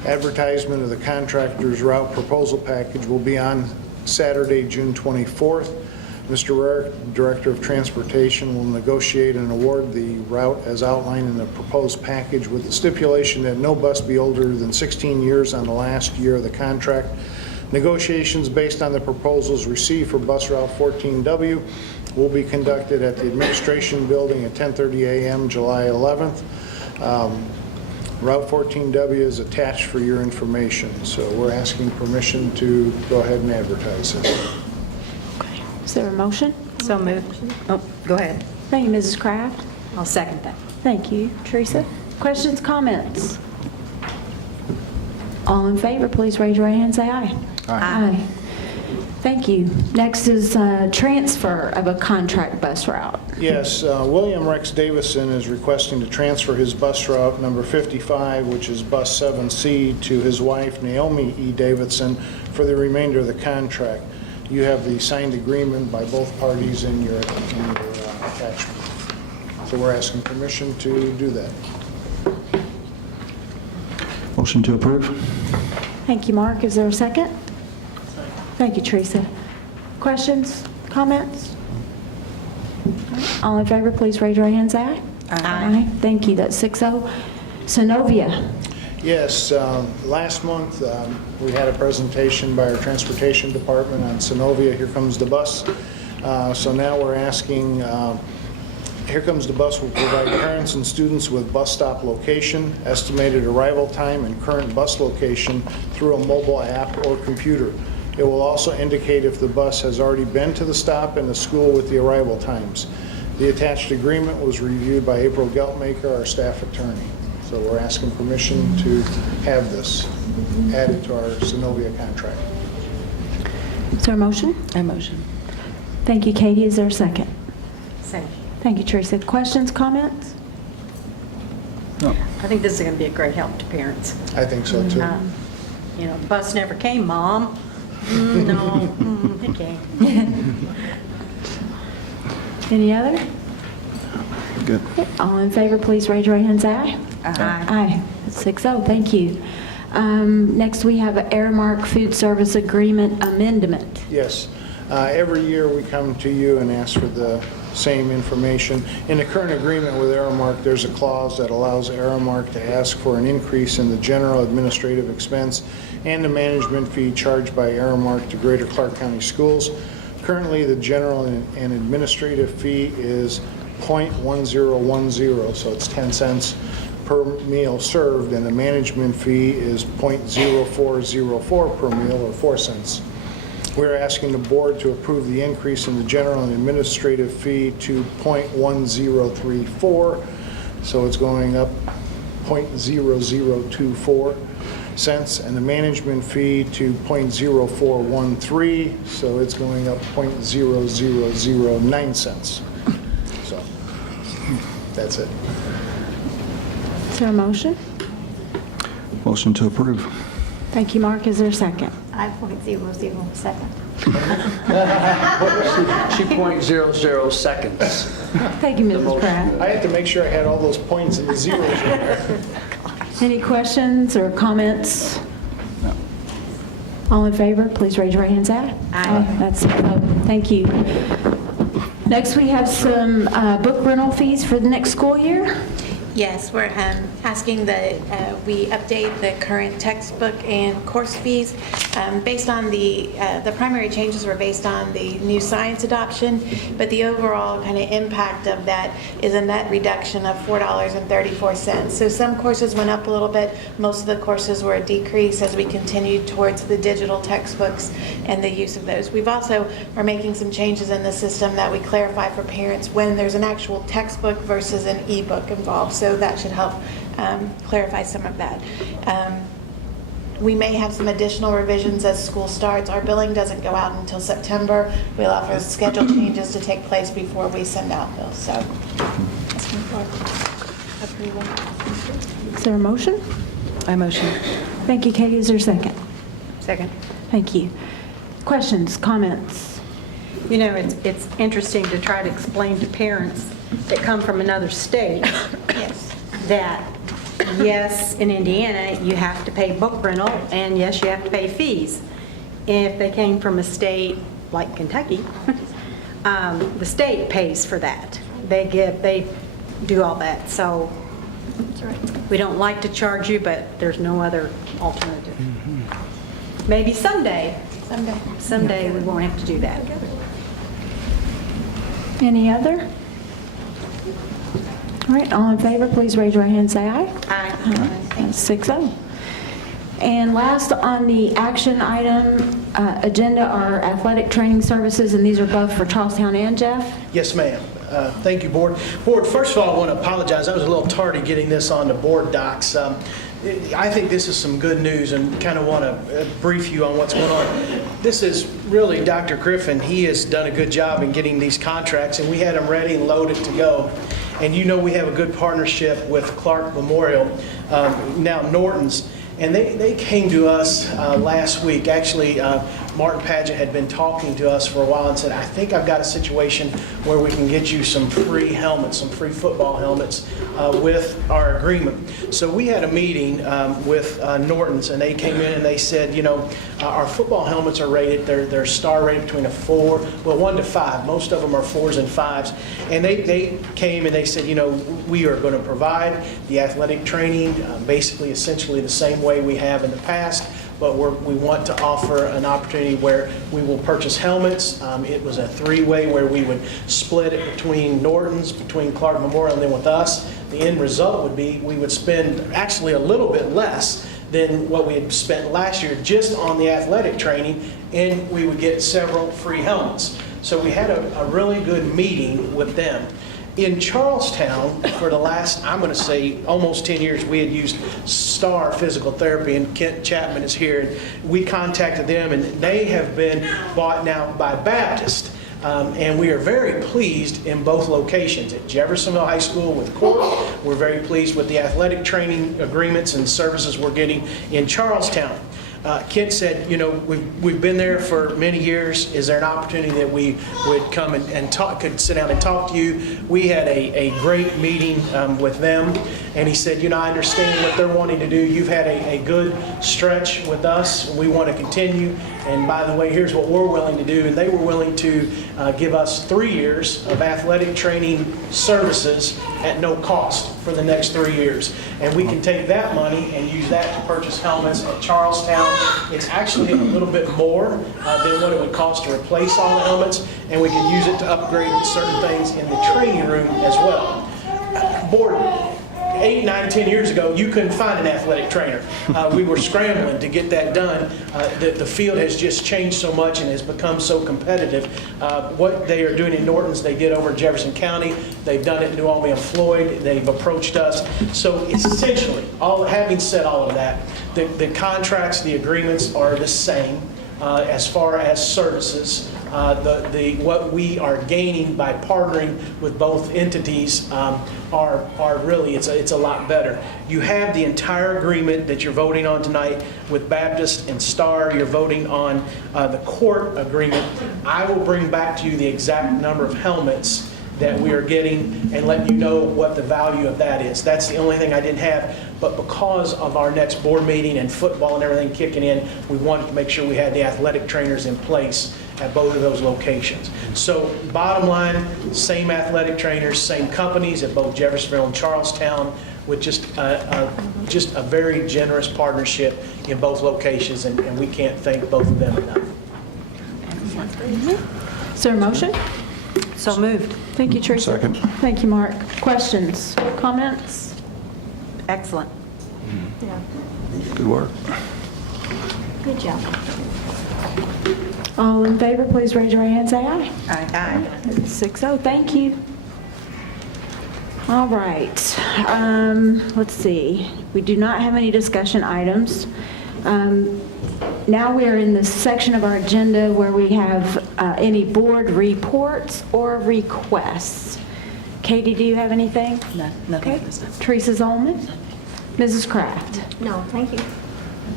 Advertisement of the contractor's route proposal package will be on Saturday, June 24th. Mr. Rarick, Director of Transportation, will negotiate and award the route as outlined in the proposed package with the stipulation that no bus be older than 16 years on the last year of the contract. Negotiations based on the proposals received for bus route 14W will be conducted at the Administration Building at 10:30 a.m. July 11th. Route 14W is attached for your information, so we're asking permission to go ahead and advertise it. Okay. Is there a motion? So moved. Oh, go ahead. Thank you, Mrs. Kraft. I'll second that. Thank you, Teresa. Questions, comments? All in favor, please raise your right hand and say aye. Aye. Thank you. Next is transfer of a contract bus route. Yes, William Rex Davison is requesting to transfer his bus route number 55, which is bus 7C, to his wife Naomi E. Davidson for the remainder of the contract. You have the signed agreement by both parties in your attachment. So we're asking permission to do that. Motion to approve. Thank you, Mark. Is there a second? Thank you, Teresa. Questions, comments? All in favor, please raise your hands. Aye. Aye. Thank you. That's 6-0. Synovia. Yes, last month we had a presentation by our transportation department on Synovia, Here Comes the Bus. So now we're asking, Here Comes the Bus will provide parents and students with bus stop location, estimated arrival time, and current bus location through a mobile app or computer. It will also indicate if the bus has already been to the stop and the school with the arrival times. The attached agreement was reviewed by April Geltmaker, our staff attorney. So we're asking permission to have this added to our Synovia contract. Is there a motion? I motion. Thank you, Katie. Is there a second? Second. Thank you, Teresa. Questions, comments? No. I think this is going to be a great help to parents. I think so too. You know, the bus never came, Mom. No, it came. Any other? Good. All in favor, please raise your hands. Aye. Aye. Aye. 6-0. Thank you. Next, we have an Aramark Food Service Agreement Amendment. Yes. Every year we come to you and ask for the same information. In the current agreement with Aramark, there's a clause that allows Aramark to ask for an increase in the general administrative expense and the management fee charged by Aramark to Greater Clark County Schools. Currently, the general and administrative fee is .1010, so it's 10 cents per meal served, and the management fee is .0404 per meal, or 4 cents. We're asking the board to approve the increase in the general and administrative fee to .1034, so it's going up .0024 cents, and the management fee to .0413, so it's going up .0009 cents. So that's it. Is there a motion? Motion to approve. Thank you, Mark. Is there a second? 5.007. She 0.00 seconds. Thank you, Mrs. Pratt. I had to make sure I had all those points and the zeros in there. Any questions or comments? No. All in favor, please raise your right hands. Aye. Aye. That's a vote. Thank you. Next, we have some book rental fees for the next school year. Yes, we're asking that we update the current textbook and course fees based on the primary changes were based on the new science adoption, but the overall kind of impact of that is a net reduction of $4.34. So some courses went up a little bit. Most of the courses were a decrease as we continued towards the digital textbooks and the use of those. We've also are making some changes in the system that we clarify for parents when there's an actual textbook versus an ebook involved. So that should help clarify some of that. We may have some additional revisions as school starts. Our billing doesn't go out until September. We allow for schedule changes to take place before we send out bills. So asking for approval. Is there a motion? I motion. Thank you, Katie. Is there a second? Second. Thank you. Questions, comments? You know, it's interesting to try to explain to parents that come from another state that, yes, in Indiana, you have to pay book rental, and yes, you have to pay fees. If they came from a state like Kentucky, the state pays for that. They do all that. So we don't like to charge you, but there's no other alternative. Maybe someday we won't have to do that. Any other? All right, all in favor, please raise your hand and say aye. Aye. That's 6-0. And last on the action item agenda are athletic training services, and these are both for Charlestown and Jeff. Yes, ma'am. Thank you, Board. Board, first of all, I want to apologize. I was a little tardy getting this on the board docs. I think this is some good news and kind of want to brief you on what's going on. This is really Dr. Griffin. He has done a good job in getting these contracts, and we had them ready and loaded to go. And you know we have a good partnership with Clark Memorial, now Norton's. And they came to us last week. Actually, Martin Padgett had been talking to us for a while and said, I think I've got a situation where we can get you some free helmets, some free football helmets with our agreement. So we had a meeting with Norton's, and they came in and they said, you know, our football helmets are rated, they're star rated between a 4, well, 1 to 5. Most of them are 4s and 5s. And they came and they said, you know, we are going to provide the athletic training, basically essentially the same way we have in the past, but we want to offer an opportunity where we will purchase helmets. It was a 3-way where we would split it between Norton's, between Clark Memorial, and then with us. The end result would be we would spend actually a little bit less than what we had spent last year just on the athletic training, and we would get several free helmets. So we had a really good meeting with them. In Charlestown, for the last, I'm going to say, almost 10 years, we had used STAR Physical Therapy, and Kent Chapman is here. And we contacted them, and they have been bought now by Baptist. And we are very pleased in both locations. At Jeffersonville High School with Court, we're very pleased with the athletic training agreements and services we're getting in Charlestown. Kent said, you know, we've been there for many years. Is there an opportunity that we would come and talk, could sit down and talk to you? We had a great meeting with them, and he said, you know, I understand what they're wanting to do. You've had a good stretch with us. We want to continue. And by the way, here's what we're willing to do. And they were willing to give us 3 years of athletic training services at no cost for the next 3 years. And we can take that money and use that to purchase helmets at Charlestown. It's actually a little bit more than what it would cost to replace all the helmets, and we can use it to upgrade certain things in the training room as well. Board, 8, 9, 10 years ago, you couldn't find an athletic trainer. We were scrambling to get that done. The field has just changed so much and has become so competitive. What they are doing in Norton's, they did over in Jefferson County. They've done it in New Albany Floyd. They've approached us. So essentially, having said all of that, the contracts, the agreements are the same as far as services. What we are gaining by partnering with both entities are really, it's a lot better. You have the entire agreement that you're voting on tonight with Baptist and STAR. You're voting on the court agreement. I will bring back to you the exact number of helmets that we are getting and let you know what the value of that is. That's the only thing I didn't have, but because of our next board meeting and football and everything kicking in, we wanted to make sure we had the athletic trainers in place at both of those locations. So bottom line, same athletic trainers, same companies at both Jeffersonville and Charlestown, with just a very generous partnership in both locations, and we can't thank both of them enough. Is there a motion? So moved. Thank you, Teresa. Second. Thank you, Mark. Questions, comments? Excellent. Yeah, Good work. good job. All in favor, please raise your hand, say aye. Aye. 6-0, thank you. All right, let's see. We do not have any discussion items. Now we are in the section of our agenda where we have any board reports or requests. Katie, do you have anything? No, nothing Okay. at this time. Teresa Zolman? Mrs. Kraft? No, thank you.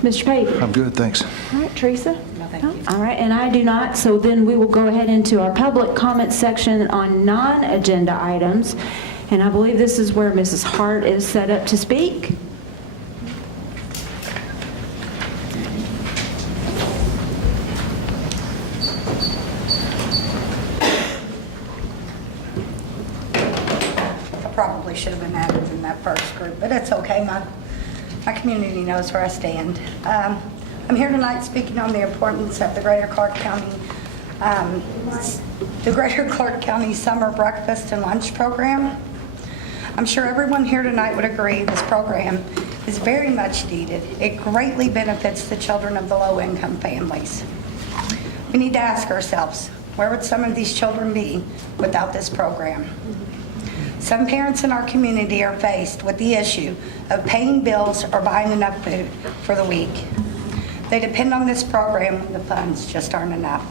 Mr. Pavey? I'm good, thanks. All right, Teresa? No, thank you. All right, and I do not, so then we will go ahead into our public comment section on non-agenda items. And I believe this is where Mrs. Hart is set up to speak. I probably should have been added in that first group, but it's okay. My community knows where I stand. I'm here tonight speaking on the importance of the Greater Clark County Summer Breakfast and Lunch Program. I'm sure everyone here tonight would agree this program is very much needed. It greatly benefits the children of the low-income families. We need to ask ourselves, where would some of these children be without this program? Some parents in our community are faced with the issue of paying bills or buying enough food for the week. They depend on this program when the funds just aren't enough.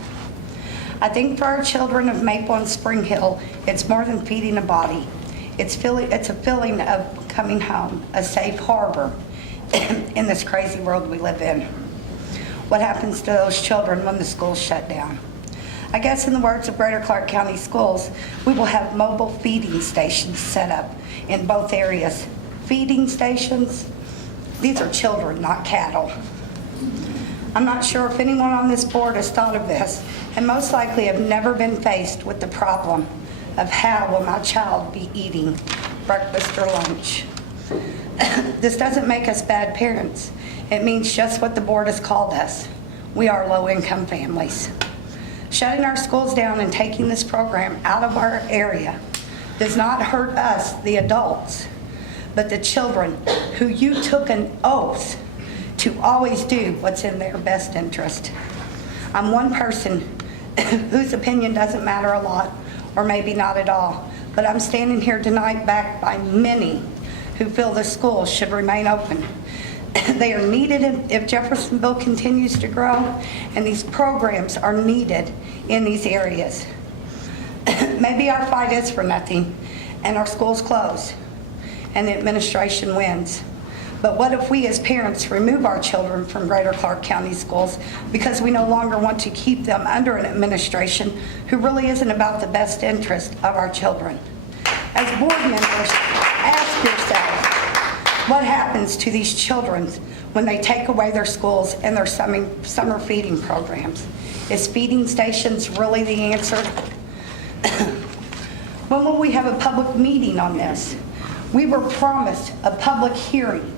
I think for our children of Maple and Spring Hill, it's more than feeding a body. It's a feeling of coming home, a safe harbor in this crazy world we live in. What happens to those children when the schools shut down? I guess in the words of Greater Clark County Schools, we will have mobile feeding stations set up in both areas. Feeding stations, these are children, not cattle. I'm not sure if anyone on this board has thought of this, and most likely have never been faced with the problem of how will my child be eating breakfast or lunch. This doesn't make us bad parents. It means just what the board has called us. We are low-income families. Shutting our schools down and taking this program out of our area does not hurt us, the adults, but the children who you took an oath to always do what's in their best interest. I'm one person whose opinion doesn't matter a lot, or maybe not at all, but I'm standing here tonight backed by many who feel the schools should remain open. They are needed if Jeffersonville continues to grow, and these programs are needed in these areas. Maybe our fight is for nothing, and our schools close, and the administration wins. But what if we as parents remove our children from Greater Clark County schools because we no longer want to keep them under an administration who really isn't about the best interest of our children? As board members, ask yourselves, what happens to these children when they take away their schools and their summer feeding programs? Is feeding stations really the answer? When will we have a public meeting on this? We were promised a public hearing.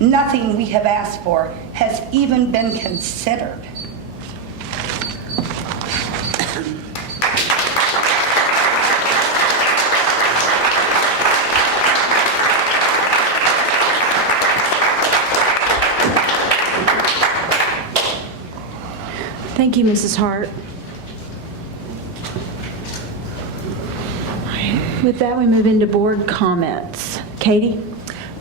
Nothing we have asked for has even been considered. Thank you, Mrs. Hart. With that, we move into board comments. Katie?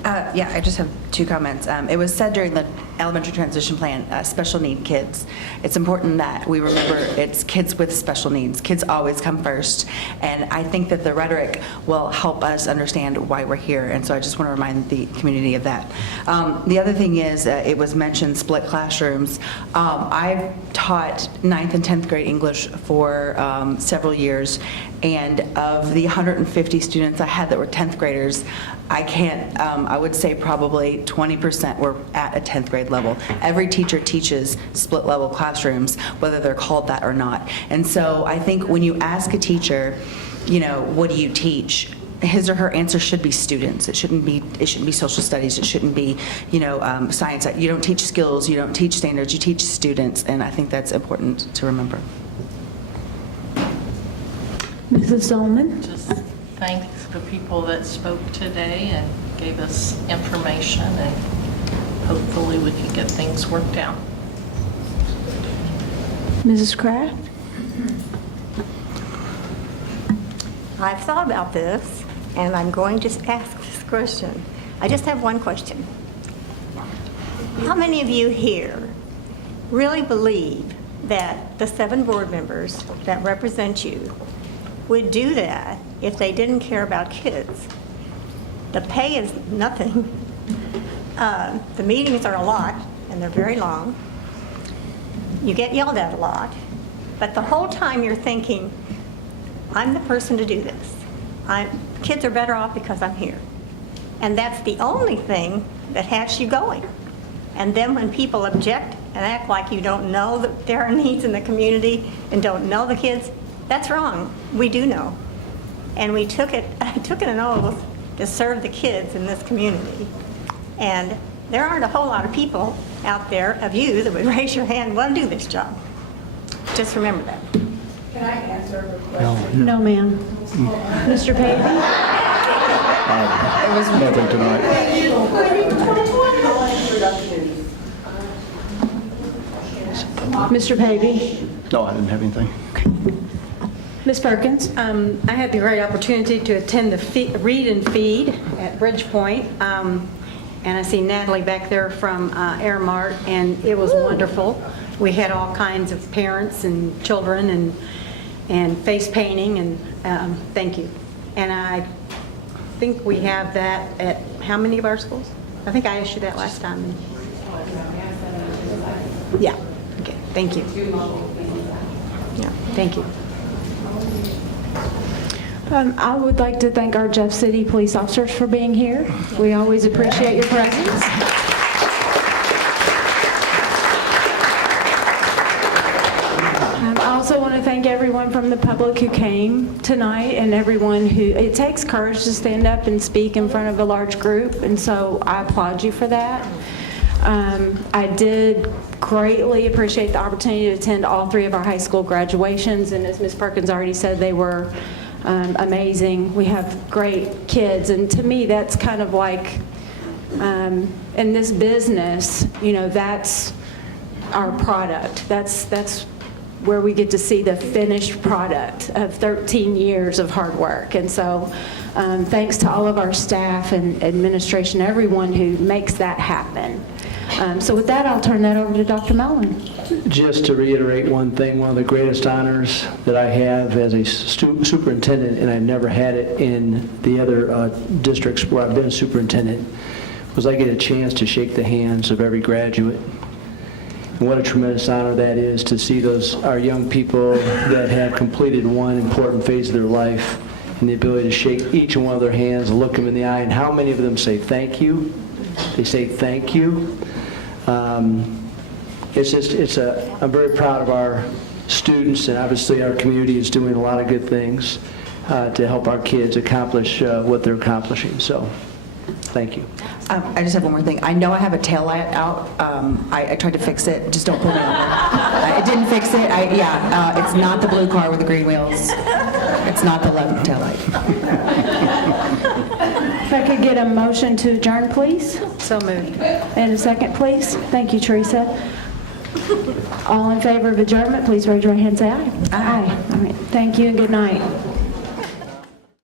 Yeah, I just have two comments. It was said during the elementary transition plan, special need kids. It's important that we remember it's kids with special needs. Kids always come first, and I think that the rhetoric will help us understand why we're here, and so I just want to remind the community of that. The other thing is, it was mentioned split classrooms. I've taught 9th and 10th grade English for several years, and of the 150 students I had that were 10th graders, I would say probably 20% were at a 10th grade level. Every teacher teaches split level classrooms, whether they're called that or not. And so I think when you ask a teacher, what do you teach? His or her answer should be students. It shouldn't be social studies. It shouldn't be, science. You don't teach skills. You don't teach standards. You teach students. And I think that's important to remember. Mrs. Zolman? Just thank the people that spoke today and gave us information, and hopefully we can get things worked out. Mrs. Kraft? I've thought about this, and I'm going to ask this question. I just have one question. How many of you here really believe that the 7 board members that represent you would do that if they didn't care about kids? The pay is nothing. The meetings are a lot, and they're very long. You get yelled at a lot, but the whole time you're thinking, I'm the person to do this. Kids are better off because I'm here. And that's the only thing that has you going. And then when people object and act like you don't know that there are needs in the community and don't know the kids, that's wrong. We do know. And I took an oath to serve the kids in this community. And there aren't a whole lot of people out there of you that would raise your hand and want to do this job. Just remember that. Can I answer the question? No, ma'am. Mr. Pavey? Nothing tonight. Mr. Pavey? No, I didn't have anything. Ms. Perkins? I had the great opportunity to attend the Read and Feed at Bridgepoint, and I see Natalie back there from Aramark, and it was wonderful. We had all kinds of parents and children and face painting, and thank you. And I think we have that at how many of our schools? I think I asked you that last time. Yeah, okay, thank you. Yeah, thank you. I would like to thank our Jeff City police officers for being here. We always appreciate your presence. I also want to thank everyone from the public who came tonight and everyone who, it takes courage to stand up and speak in front of a large group, and so I applaud you for that. I did greatly appreciate the opportunity to attend all 3 of our high school graduations, and as Ms. Perkins already said, they were amazing. We have great kids, and to me, that's kind of like, in this business, you know, that's our product. That's where we get to see the finished product of 13 years of hard work. And so thanks to all of our staff and administration, everyone who makes that happen. So with that, I'll turn that over to Dr. Mellon. Just to reiterate one thing, one of the greatest honors that I have as a superintendent, and I've never had it in the other districts where I've been a superintendent, was I get a chance to shake the hands of every graduate. And what a tremendous honor that is to see our young people that have completed one important phase of their life, and the ability to shake each and one of their hands and look them in the eye, and how many of them say thank you. They say thank you. I'm very proud of our students, and obviously our community is doing a lot of good things to help our kids accomplish what they're accomplishing. So, thank you. I just have one more thing. I know I have a tail light out. I tried to fix it. Just don't pull me over. It didn't fix it. It's not the blue car with the green wheels. It's not the left tail light. If I could get a motion to adjourn, please. So moved. And a second, please. Thank you, Teresa. All in favor of adjournment, please raise your hand and say aye. Aye. All right. Thank you and good night.